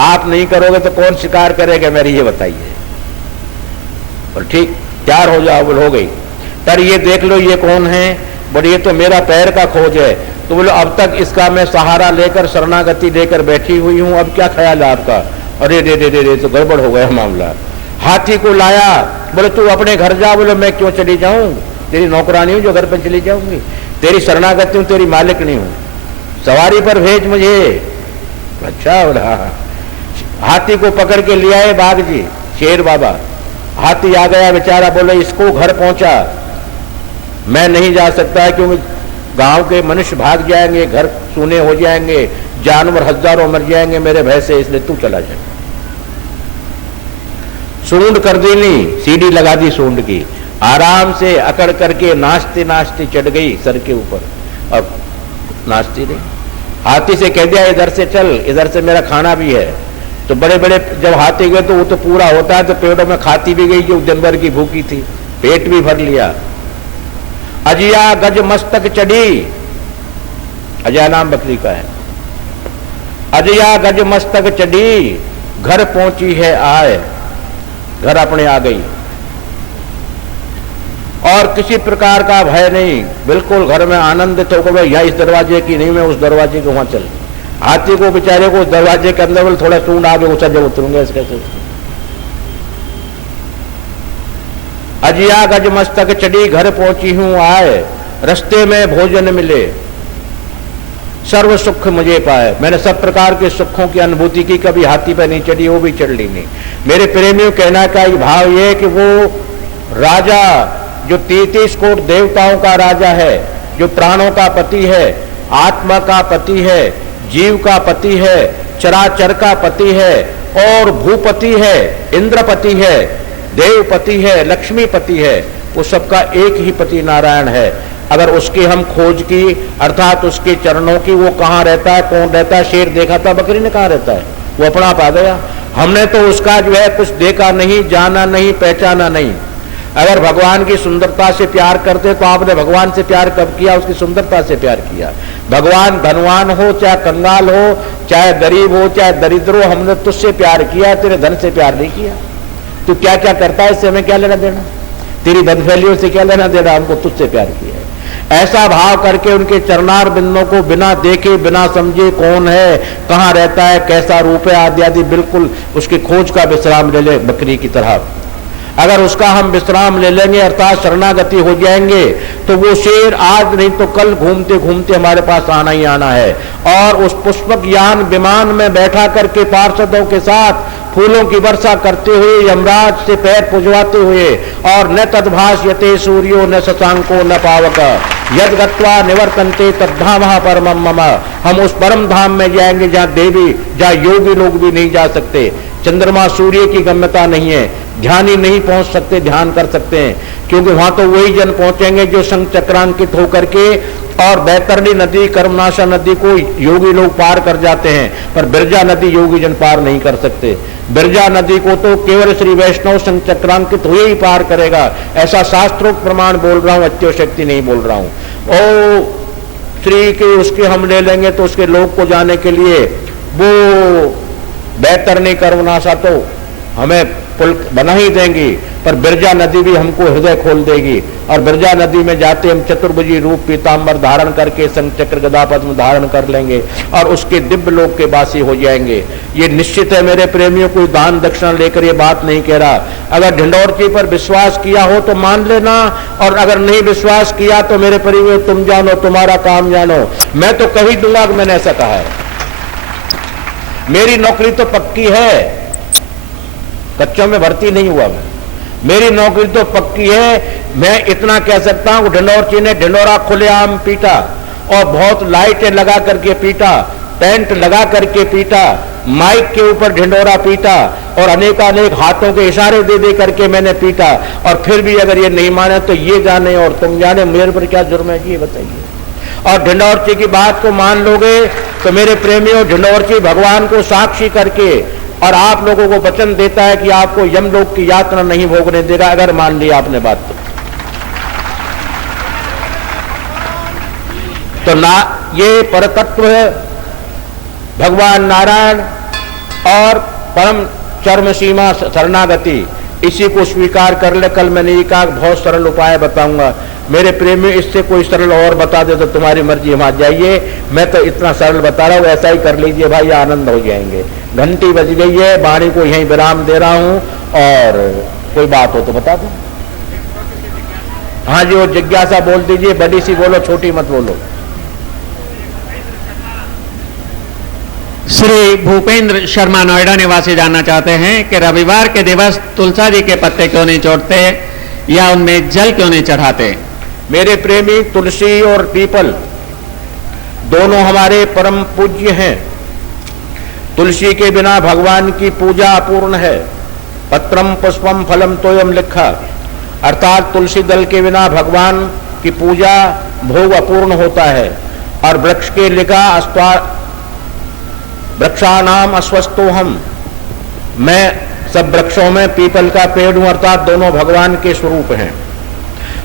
आप नहीं करोगे तो कौन शिकार करेगा, मेरी ये बताइए। बोले ठीक, तैयार हो जाओ। बोले हो गई। पर ये देख लो, ये कौन है? बोले ये तो मेरा पैर का खोज है। तो बोले अब तक इसका मैं सहारा लेकर, शरणागति लेकर बैठी हुई हूं, अब क्या ख्याल है आपका? अरे रे रे रे रे, तो गड़बड़ हो गया मामला। हाथी को लाया। बोले तू अपने घर जा। बोले मैं क्यों चली जाऊं, तेरी नौकरानी हूं जो घर पर चली जाऊंगी, तेरी शरणागति हूं, तेरी मालिक नहीं हूं, सवारी पर भेज मुझे। अच्छा बोला। हाथी को पकड़ के ले आए बाघ जी, शेर बाबा। हाथी आ गया बेचारा। बोले इसको घर पहुंचा, मैं नहीं जा सकता क्योंकि गांव के मनुष्य भाग जाएंगे, घर सूने हो जाएंगे, जानवर हजारों मर जाएंगे मेरे भय से, इसलिए तू चला जाए। सूंड कर दी, नहीं सीढ़ी लगा दी सूंड की, आराम से अकड़ करके नाचते नाचते चढ़ गई सर के ऊपर। अब नाचती रही। हाथी से कह दिया इधर से चल, इधर से मेरा खाना भी है। तो बड़े बड़े जब हाथी गए तो वो तो पूरा होता है, तो पेड़ों में खाती भी गई जो दिन भर की भूखी थी, पेट भी भर लिया। अजिया गज मस्तक चढ़ी, अजया नाम बकरी का है। अजिया गज मस्तक चढ़ी, घर पहुंची है आए, घर अपने आ गई, और किसी प्रकार का भय नहीं, बिल्कुल घर में आनंदित होकर भाई यह इस दरवाजे की नहीं, मैं उस दरवाजे के वहां चल। हाथी को बेचारे को उस दरवाजे के अंदर थोड़ा सूंड आगे उछा, जब उतरूंगा इसके से। अजिया गज मस्तक चढ़ी, घर पहुंची हूं आए, रस्ते में भोजन मिले, सर्व सुख मुझे पाए। मैंने सब प्रकार के सुखों की अनुभूति की, कभी हाथी पर नहीं चढ़ी, वो भी चढ़ ली नहीं। मेरे प्रेमियों कहना का भाव ये कि वो राजा जो 33 कोट देवताओं का राजा है, जो प्राणों का पति है, आत्मा का पति है, जीव का पति है, चराचर का पति है, और भूपति है, इंद्रपति है, देवपति है, लक्ष्मीपति है, वो सबका एक ही पति नारायण है। अगर उसकी हम खोज की, अर्थात उसके चरणों की, वो कहाँ रहता है, कौन रहता है? शेर देखा था, बकरी ने कहाँ रहता है? वो अपना आप आ गया। हमने तो उसका जो है कुछ देखा नहीं, जाना नहीं, पहचाना नहीं। अगर भगवान की सुंदरता से प्यार करते तो आपने भगवान से प्यार कब किया? उसकी सुंदरता से प्यार किया। भगवान धनवान हो चाहे कंगाल हो, चाहे गरीब हो चाहे दरिद्र हो, हमने तुझसे प्यार किया, तेरे धन से प्यार नहीं किया। तू क्या क्या करता है इससे हमें क्या लेना देना? तेरी बदफैलियों से क्या लेना देना? हमको तुझसे प्यार किया है। ऐसा भाव करके उनके चरणार बिंदों को बिना देखे बिना समझे कौन है, कहाँ रहता है, कैसा रूप है आदि आदि बिल्कुल उसकी खोज का विश्राम ले ले बकरी की तरह। अगर उसका हम विश्राम ले लेंगे अर्थात शरणागति हो जाएंगे तो वो शेर आज नहीं तो कल घूमते घूमते हमारे पास आना ही आना है। और उस पुष्पक यान विमान में बैठा करके पार्षदों के साथ फूलों की वर्षा करते हुए यमराज से पैर पुजवाते हुए और न तद्भाष्यते सूर्यो न शशांको न पावक यद गत्वा निवर्तन्ते तद्धाम परमम मम। हम उस परम धाम में जाएंगे जहाँ देवी जहाँ योगी लोग भी नहीं जा सकते। चंद्रमा सूर्य की गम्यता नहीं है, ध्यानी नहीं पहुंच सकते, ध्यान कर सकते हैं, क्योंकि वहां तो वही जन पहुंचेंगे जो संग चक्रांकित होकर के और बैतरणी नदी कर्मनाशा नदी को योगी लोग पार कर जाते हैं, पर बिरजा नदी योगी जन पार नहीं कर सकते। बिरजा नदी को तो केवल श्री वैष्णव संग चक्रांकित हुए ही पार करेगा, ऐसा शास्त्रोक्त प्रमाण बोल रहा हूं, अत्योशक्ति नहीं बोल रहा हूं। ओ श्री के उसके हम ले लेंगे तो उसके लोक को जाने के लिए वो बैतरणी कर्मनाशा तो हमें पुल बना ही देंगी, पर बिरजा नदी भी हमको हृदय खोल देगी। और बिरजा नदी में जाते हम चतुर्भुजी रूप पीताम्बर धारण करके संग चक्र गदा पद्म धारण कर लेंगे और उसके दिव्य लोक के वासी हो जाएंगे। ये निश्चित है मेरे प्रेमियों, कोई दान दक्षिणा लेकर ये बात नहीं कह रहा। अगर ढिंडोरची पर विश्वास किया हो तो मान लेना, और अगर नहीं विश्वास किया तो मेरे प्रेमियों तुम जानो, तुम्हारा काम जानो। मैं तो कह ही दूंगा कि मैंने ऐसा कहा है। मेरी नौकरी तो पक्की है, कच्चों में भर्ती नहीं हुआ मैं, मेरी नौकरी तो पक्की है। मैं इतना कह सकता हूं ढिंडोरची ने ढिंडोरा खुलेआम पीटा और बहुत लाइटें लगा करके पीटा, टेंट लगा करके पीटा, माइक के ऊपर ढिंडोरा पीटा और अनेकानेक हाथों के इशारे दे दे करके मैंने पीटा। और फिर भी अगर ये नहीं माने तो ये जाने और तुम जाने मेरे पर क्या जुर्म है जी, ये बताइए। और ढिंडोरची की बात को मान लोगे तो मेरे प्रेमियों, ढिंडोरची भगवान को साक्षी करके और आप लोगों को वचन देता है कि आपको यमलोक की यात्रा नहीं भोगने देगा, अगर मान लिया आपने बात तो ना ये परतत्व भगवान नारायण और परम चरम सीमा शरणागति, इसी को स्वीकार कर ले। कल मैंने ये कहा बहुत सरल उपाय बताऊंगा मेरे प्रेमी, इससे कोई सरल और बता दे तो तुम्हारी मर्जी, वहां जाइए। मैं तो इतना सरल बता रहा हूं, ऐसा ही कर लीजिए भाई, आनंद हो जाएंगे। घंटी बज गई है, वाणी को यहीं विराम दे रहा हूं, और कोई बात हो तो बता दो। हाँ जी, वो जिज्ञासा बोल दीजिए, बड़ी सी बोलो, छोटी मत बोलो। श्री भूपेंद्र शर्मा नोएडा निवासी जानना चाहते हैं कि रविवार के दिवस तुलसा जी के पत्ते क्यों नहीं छोड़ते या उनमें जल क्यों नहीं चढ़ाते? मेरे प्रेमी, तुलसी और पीपल दोनों हमारे परम पूज्य हैं। तुलसी के बिना भगवान की पूजा अपूर्ण है। पत्रम पुष्पम फलम तोयम लिखा, अर्थात तुलसी दल के बिना भगवान की पूजा भोग अपूर्ण होता है। और वृक्ष के लिखा वृक्षानाम अस्वस्थोहम, मैं सब वृक्षों में पीपल का पेड़ हूं, अर्थात दोनों भगवान के स्वरूप हैं।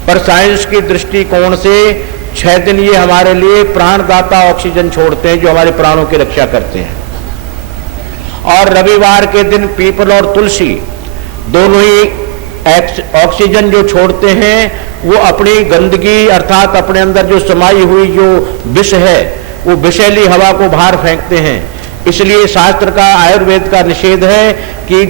पर साइंस की दृष्टिकोण से 6 दिन ये हमारे लिए प्राणदाता ऑक्सीजन छोड़ते हैं, जो हमारे प्राणों की रक्षा करते हैं। और रविवार के दिन पीपल और तुलसी दोनों ही ऑक्सीजन जो छोड़ते हैं वो अपनी गंदगी अर्थात अपने अंदर जो समाई हुई जो विष है वो विषैली हवा को बाहर फेंकते हैं। इसलिए शास्त्र का, आयुर्वेद का निषेध है कि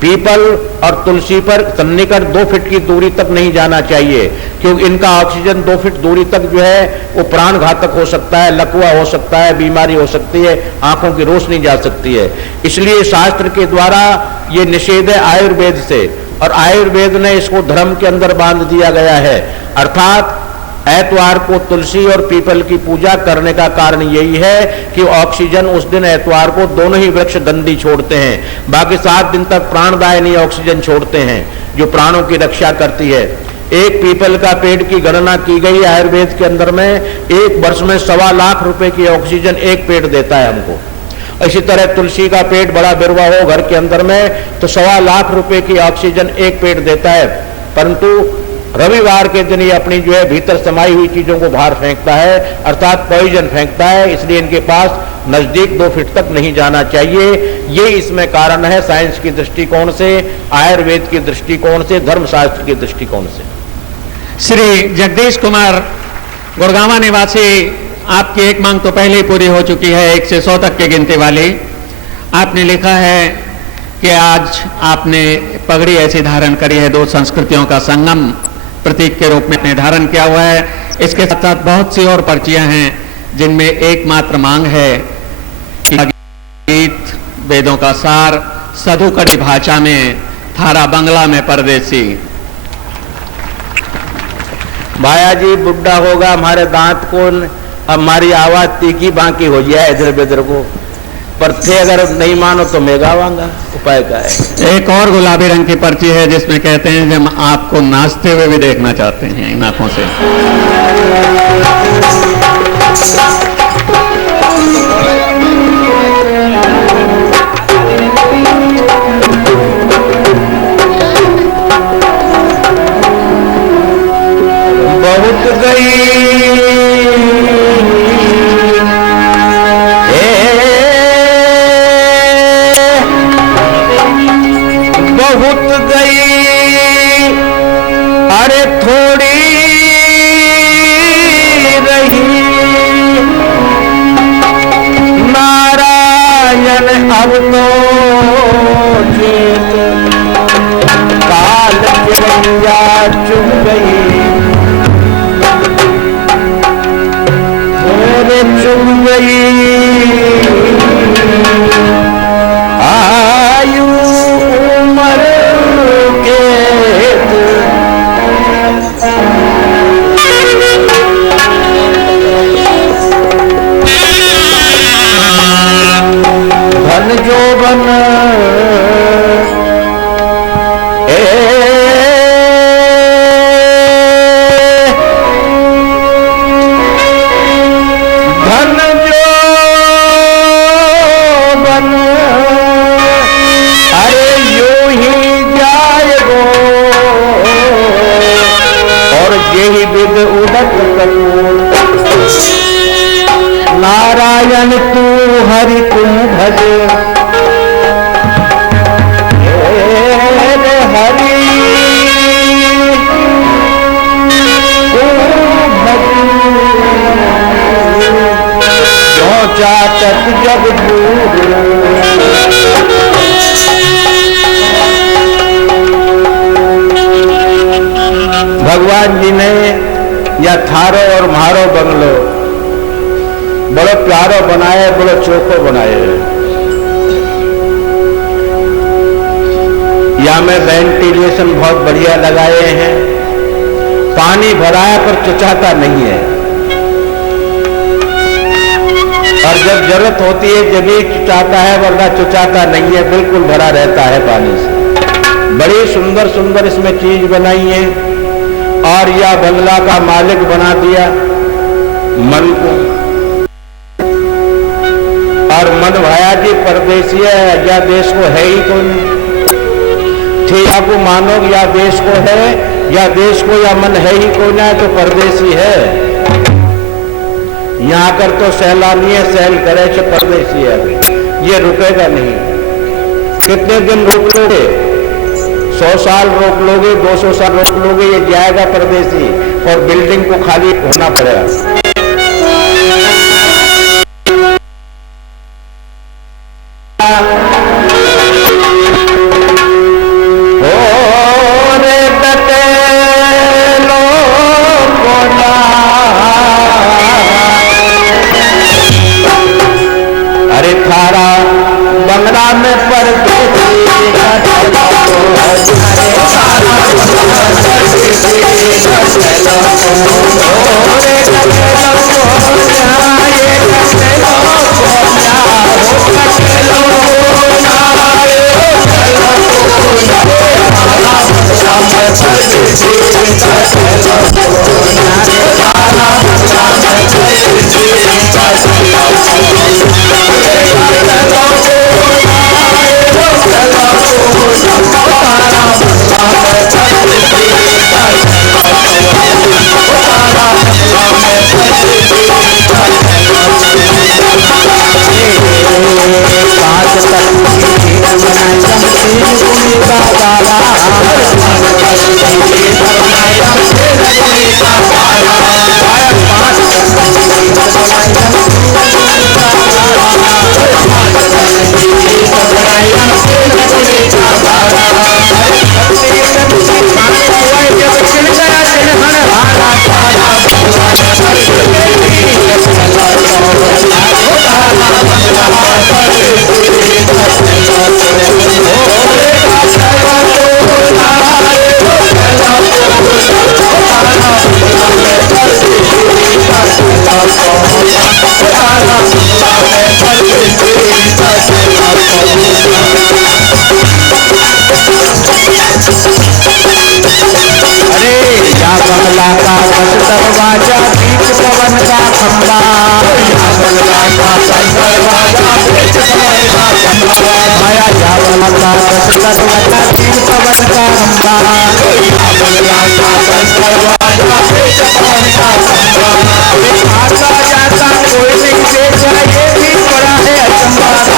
पीपल और तुलसी पर सन्निकट 2 फीट की दूरी तक नहीं जाना चाहिए, क्योंकि इनका ऑक्सीजन 2 फीट दूरी तक जो है वो प्राण घातक हो सकता है, लकवा हो सकता है, बीमारी हो सकती है, आंखों की रोशनी जा सकती है। इसलिए शास्त्र के द्वारा ये निषेध है आयुर्वेद से, और आयुर्वेद ने इसको धर्म के अंदर बांध दिया गया है। अर्थात एतवार को तुलसी और पीपल की पूजा करने का कारण यही है कि ऑक्सीजन उस दिन एतवार को दोनों ही वृक्ष गंदी छोड़ते हैं, बाकी 7 दिन तक प्राणदायिनी ऑक्सीजन छोड़ते हैं जो प्राणों की रक्षा करती है। एक पीपल का पेड़ की गणना की गई आयुर्वेद के अंदर में, 1 वर्ष में 1.25 लाख रुपए की ऑक्सीजन एक पेड़ देता है हमको। इसी तरह तुलसी का पेड़ बड़ा बिरवा हो घर के अंदर में तो 1.25 लाख रुपए की ऑक्सीजन एक पेड़ देता है। परंतु रविवार के दिन ये अपनी जो है भीतर समाई हुई चीजों को बाहर फेंकता है, अर्थात पॉइजन फेंकता है। इसलिए इनके पास नजदीक 2 फीट तक नहीं जाना चाहिए। ये इसमें कारण है साइंस की दृष्टिकोण से, आयुर्वेद की दृष्टिकोण से, धर्मशास्त्र की दृष्टिकोण से। श्री जगदीश कुमार गुड़गांवा निवासी, आपकी एक मांग तो पहले ही पूरी हो चुकी है, 1 से 100 तक की गिनती वाली। आपने लिखा है कि आज आपने पगड़ी ऐसी धारण करी है, 2 संस्कृतियों का संगम प्रतीक के रूप में धारण किया हुआ है। इसके साथ साथ बहुत सी और पर्चियां हैं जिनमें एकमात्र मांग है कि गीत, वेदों का सार, साधु कड़ी भाषा में, थारा बंगला में परदेसी। भाया जी बुढ़ा होगा, हमारे दांत को, हमारी आवाज तीखी बाकी हो जाए इधर बेधर को, पर थे अगर नहीं मानो तो मैं गावांगा। उपाय का है। एक और गुलाबी रंग की पर्ची है जिसमें कहते हैं कि हम आपको नाचते हुए भी देखना चाहते हैं इन आंखों से। बहुत गई बहुत गई, अरे थोड़ी रही, नारायण अब तो जीत, काल चिड़ैया चुग गई, थोड़े चुग गई, जोबन धन जोबन, अरे यूं ही जाएगो, और यही विद उदक कपूर, नारायण तू हरि तुम भज, हरि तू भज, पहुंचा तक जग दूर। भगवान जी ने या थारो और म्हारो बंगलो बड़ो प्यारो बनाए, बड़ो चोखो बनाए। या में वेंटिलेशन बहुत बढ़िया लगाए हैं, पानी भराया पर चुचाता नहीं है, और जब जरूरत होती है जब ही चुचाता है, वरना चुचाता नहीं है, बिल्कुल भरा रहता है पानी से। बड़ी सुंदर सुंदर इसमें चीज बनाई है, और यह बंगला का मालिक बना दिया मन को। और मन भाया जी परदेसी है, या देश को है ही कौन, ठीक आपको मानो या देश को है, या देश को या मन है ही कौन है, तो परदेसी है। यहाँ कर तो सैलानी है, सैल करे से परदेसी है, ये रुकेगा नहीं। कितने दिन रोक लोगे? 100 साल रोक लोगे, 200 साल रोक लोगे, ये जाएगा परदेसी, और बिल्डिंग को खाली होना पड़ेगा। अरे थारा बंगला में परदेसी बाजा बीच पवन का खंबा, माया जावल का दशरथ वटा बीच पवन का खंबा, आता जाता कोई नहीं देखा ये भी बड़ा है अचंबा।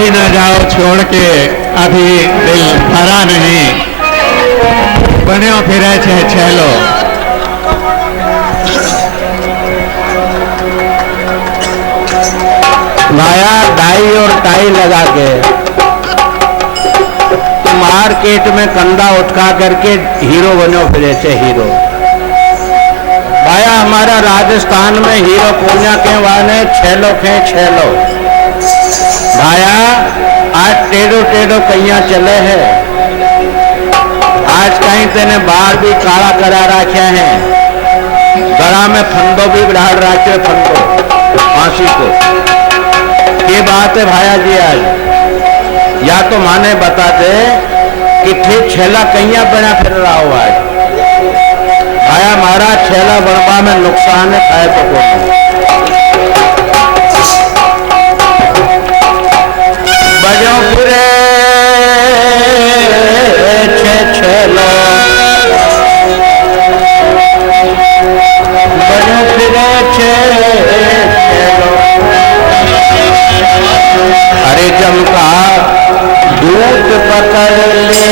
कभी न जाओ छोड़ के, अभी दिल भरा नहीं, बन्यो फिरे छे छेलो। भाया डाई और टाई लगा के मार्केट में कंधा उठा करके हीरो बनो फिरे छे हीरो। भाया हमारा राजस्थान में हीरो कोन्या के वाने छेलो खे छेलो। भाया आज टेढ़ो टेढ़ो कैया चले है, आज कहीं तेने बाहर भी काला करा रखा है, गला में फंदो भी बढ़ा रखे, फंदो फांसी को। ये बात है भाया जी, आज या तो माने बता दे कि ठीक छेला कैया बना फिर रहा हो आज। भाया मारा छेला बनवा में नुकसान है, खाए तो को बजो फिरे छे छेलो, बजो फिरे छे छेलो। अरे जमका दूध पकड़ ले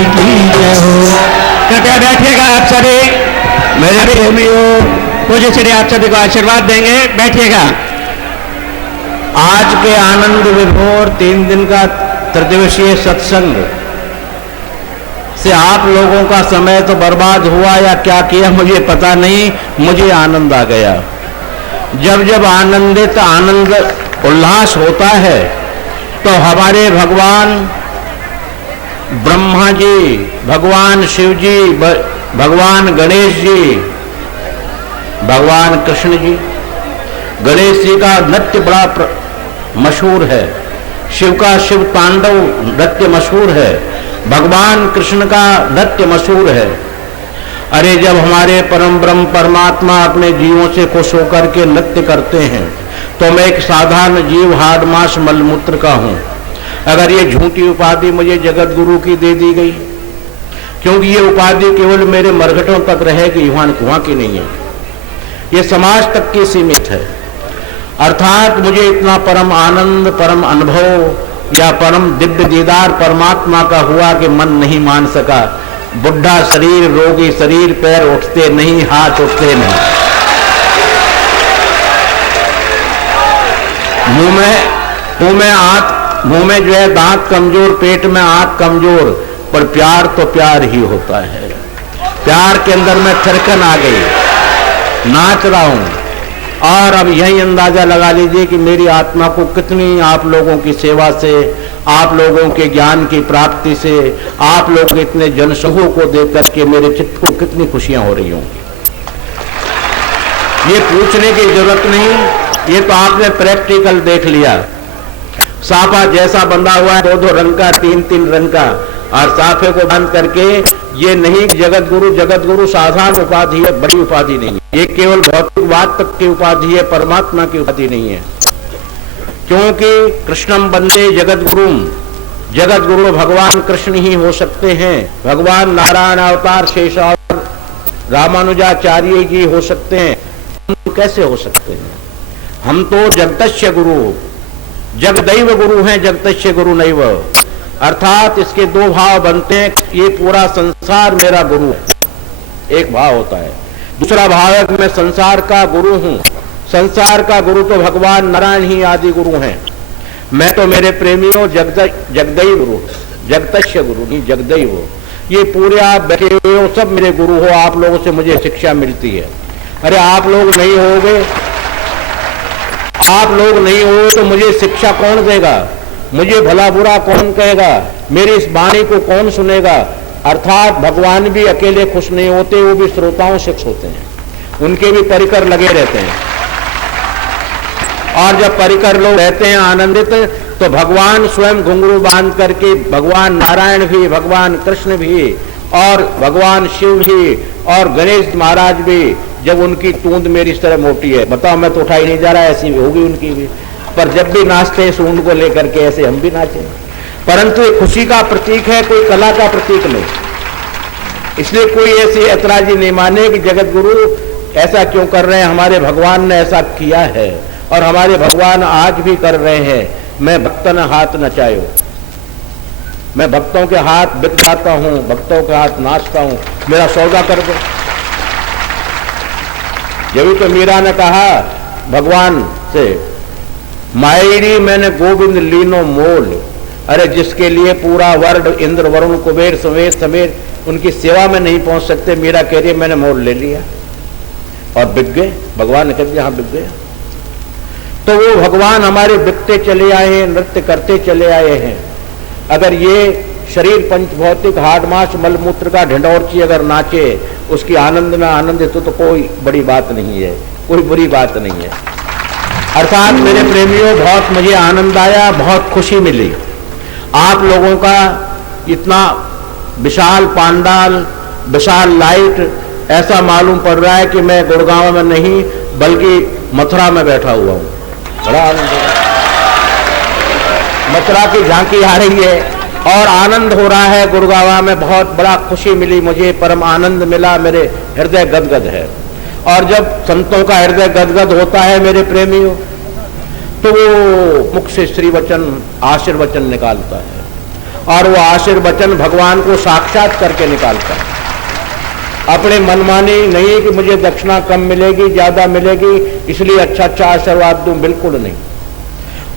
की जय हो। कृपया बैठिएगा आप सभी। मेरे प्रेमियों, पूज्य श्री आप सभी को आशीर्वाद देंगे, बैठिएगा। आज के आनंद विभोर 3 दिन का त्रिदिवसीय सत्संग से आप लोगों का समय तो बर्बाद हुआ या क्या किया मुझे पता नहीं, मुझे आनंद आ गया। जब जब आनंदित आनंद उल्लास होता है तो हमारे भगवान ब्रह्मा जी, भगवान शिव जी, भगवान गणेश जी, भगवान कृष्ण जी, गणेश जी का नृत्य बड़ा मशहूर है, शिव का शिव तांडव नृत्य मशहूर है, भगवान कृष्ण का नृत्य मशहूर है। अरे जब हमारे परम ब्रह्म परमात्मा अपने जीवों से खुश होकर के नृत्य करते हैं तो मैं एक साधारण जीव हाड मांस मलमूत्र का हूं। अगर ये झूठी उपाधि मुझे जगत गुरु की दे दी गई, क्योंकि ये उपाधि केवल मेरे मरघटों तक रहेगी, वहां की नहीं है, ये समाज तक की सीमित है। अर्थात मुझे इतना परम आनंद, परम अनुभव या परम दिव्य दीदार परमात्मा का हुआ कि मन नहीं मान सका। बुढ़ा शरीर, रोगी शरीर, पैर उठते नहीं, हाथ उठते नहीं, मुंह में जो है दांत कमजोर, पेट में आंख कमजोर, पर प्यार तो प्यार ही होता है। प्यार के अंदर में थिरकन आ गई, नाच रहा हूं। और अब यही अंदाजा लगा लीजिए कि मेरी आत्मा को कितनी आप लोगों की सेवा से, आप लोगों के ज्ञान की प्राप्ति से, आप लोग के इतने जनसमूह को देख करके मेरे चित्त को कितनी खुशियां हो रही होंगी। ये पूछने की जरूरत नहीं, ये तो आपने प्रैक्टिकल देख लिया। साफा जैसा बंधा हुआ है, 2-2 रंग का, 3-3 रंग का, और साफे को बंद करके, ये नहीं जगत गुरु साधारण उपाधि है, बड़ी उपाधि नहीं है। ये केवल भौतिकवाद तक की उपाधि है, परमात्मा की उपाधि नहीं है। क्योंकि कृष्णम बंदे जगत गुरु भगवान कृष्ण ही हो सकते हैं। भगवान नारायण अवतार शेषावतार रामानुजाचार्य जी हो सकते हैं, हम कैसे हो सकते हैं? हम तो जगतस्य गुरु, जगदैव गुरु हैं, जगतस्य गुरु नैव। अर्थात इसके 2 भाव बनते हैं, ये पूरा संसार मेरा गुरु है, एक भाव होता है। दूसरा भाव है कि मैं संसार का गुरु हूं। संसार का गुरु तो भगवान नारायण ही आदि गुरु हैं। मैं तो मेरे प्रेमियों जगदैव गुरु, जगतस्य गुरु नहीं, जगदैव। ये पूरे आप बैठे हुए हो, सब मेरे गुरु हो, आप लोगों से मुझे शिक्षा मिलती है। अरे आप लोग नहीं होगे, आप लोग नहीं हो तो मुझे शिक्षा कौन देगा? मुझे भला बुरा कौन कहेगा? मेरी इस वाणी को कौन सुनेगा? अर्थात भगवान भी अकेले खुश नहीं होते, वो भी श्रोताओं से खुश होते हैं, उनके भी परिकर लगे रहते हैं। और जब परिकर लोग रहते हैं आनंदित, तो भगवान स्वयं घुंघरू बांध करके, भगवान नारायण भी, भगवान कृष्ण भी, और भगवान शिव भी, और गणेश महाराज भी, जब उनकी तूंद मेरी इस तरह मोटी है, बताओ मैं तो उठाई नहीं जा रहा, ऐसी होगी उनकी भी, पर जब भी नाचते हैं सूंड को लेकर के, ऐसे हम भी नाचें। परंतु ये खुशी का प्रतीक है, कोई कला का प्रतीक नहीं। इसलिए कोई ऐसी ऐतराजी नहीं माने कि जगत गुरु ऐसा क्यों कर रहे हैं, हमारे भगवान ने ऐसा किया है और हमारे भगवान आज भी कर रहे हैं। मैं भक्तन हाथ नचायो, मैं भक्तों के हाथ बिक जाता हूं, भक्तों के हाथ नाचता हूं, मेरा सौदा कर दो। जब तो मीरा ने कहा भगवान से, मायरी मैंने गोविंद लीनो मोल। अरे जिसके लिए पूरा वर्ण, इंद्र वरुण कुबेर समेत उनकी सेवा में नहीं पहुंच सकते, मीरा कह रही है मैंने मोल ले लिया और बिक गए। भगवान ने कह दिया हाँ बिक गए। तो वो भगवान हमारे बिकते चले आए हैं, नृत्य करते चले आए हैं। अगर ये शरीर पंचभौतिक हाड मांस मलमूत्र का ढिंढोरची अगर नाचे, उसकी आनंद में आनंदित तो कोई बड़ी बात नहीं है, कोई बुरी बात नहीं है। अर्थात मेरे प्रेमियों, बहुत मुझे आनंद आया, बहुत खुशी मिली। आप लोगों का इतना विशाल पांडाल, विशाल लाइट, ऐसा मालूम पड़ रहा है कि मैं गुड़गांव में नहीं बल्कि मथुरा में बैठा हुआ हूं। बड़ा आनंद है, मथुरा की झांकी आ रही है और आनंद हो रहा है। गुड़गांव में बहुत बड़ा खुशी मिली मुझे, परम आनंद मिला, मेरे हृदय गदगद है। और जब संतों का हृदय गदगद होता है मेरे प्रेमियों, तो वो मुख से श्री वचन, आशीर्वचन निकालता है। और वो आशीर्वचन भगवान को साक्षात करके निकालता है। अपने मनमानी नहीं कि मुझे दक्षिणा कम मिलेगी, ज्यादा मिलेगी, इसलिए अच्छा अच्छा आशीर्वाद दूं, बिल्कुल नहीं।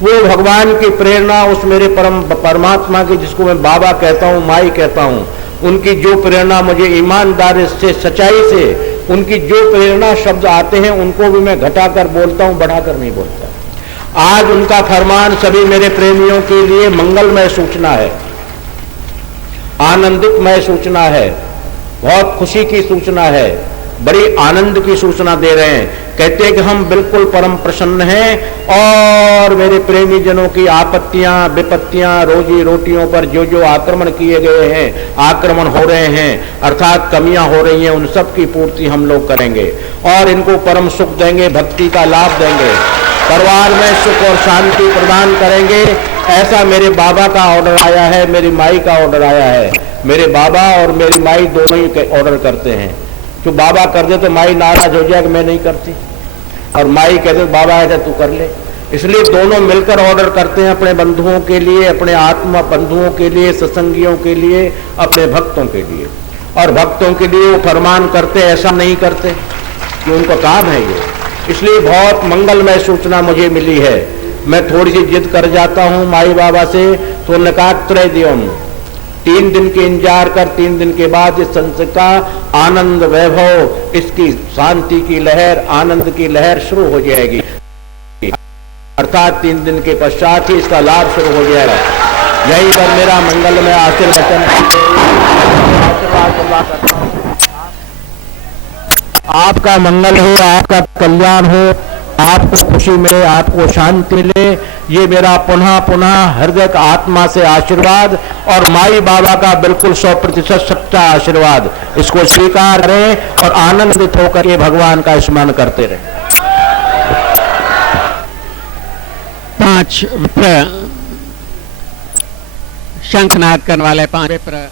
वो भगवान की प्रेरणा, उस मेरे परमात्मा की, जिसको मैं बाबा कहता हूं, माई कहता हूं, उनकी जो प्रेरणा मुझे ईमानदारी से, सच्चाई से, उनकी जो प्रेरणा शब्द आते हैं उनको भी मैं घटाकर बोलता हूं, बढ़ाकर नहीं बोलता। आज उनका फरमान सभी मेरे प्रेमियों के लिए मंगलमय सूचना है, आनंदितमय सूचना है, बहुत खुशी की सूचना है, बड़ी आनंद की सूचना दे रहे हैं। कहते हैं कि हम बिल्कुल परम प्रसन्न हैं और मेरे प्रेमी जनों की आपत्तियां, विपत्तियां, रोजी रोटियों पर जो जो आक्रमण किए गए हैं, आक्रमण हो रहे हैं, अर्थात कमियां हो रही हैं, उन सब की पूर्ति हम लोग करेंगे और इनको परम सुख देंगे, भक्ति का लाभ देंगे, परिवार में सुख और शांति प्रदान करेंगे। ऐसा मेरे बाबा का ऑर्डर आया है, मेरी माई का ऑर्डर आया है। मेरे बाबा और मेरी माई दोनों ही ऑर्डर करते हैं। जो बाबा कर दे तो माई नाराज हो जाए कि मैं नहीं करती, और माई कहते बाबा ऐसा तू कर ले। इसलिए दोनों मिलकर ऑर्डर करते हैं अपने बंधुओं के लिए, अपने आत्मा बंधुओं के लिए, सत्संगियों के लिए, अपने भक्तों के लिए। और भक्तों के लिए वो फरमान करते, ऐसा नहीं करते कि उनका काम है ये। इसलिए बहुत मंगलमय सूचना मुझे मिली है। मैं थोड़ी सी जिद कर जाता हूं माई बाबा से, तो उन्होंने कहा त्रय दिवम, 3 दिन के इंतजार कर, 3 दिन के बाद इस संस्था का आनंद वैभव, इसकी शांति की लहर, आनंद की लहर शुरू हो जाएगी। अर्थात 3 दिन के पश्चात ही इसका लाभ शुरू हो जाएगा। यही पर मेरा मंगलमय आशीर्वचन, आपका मंगल हो, आपका कल्याण हो, आपको खुशी मिले, आपको शांति मिले, ये मेरा पुनः पुनः हृदय आत्मा से आशीर्वाद और माई बाबा का बिल्कुल 100% सच्चा आशीर्वाद। इसको स्वीकार करें और आनंदित होकर के भगवान का स्मरण करते रहें। 5 विप्र शंखनाद करने वाले 5 विप्र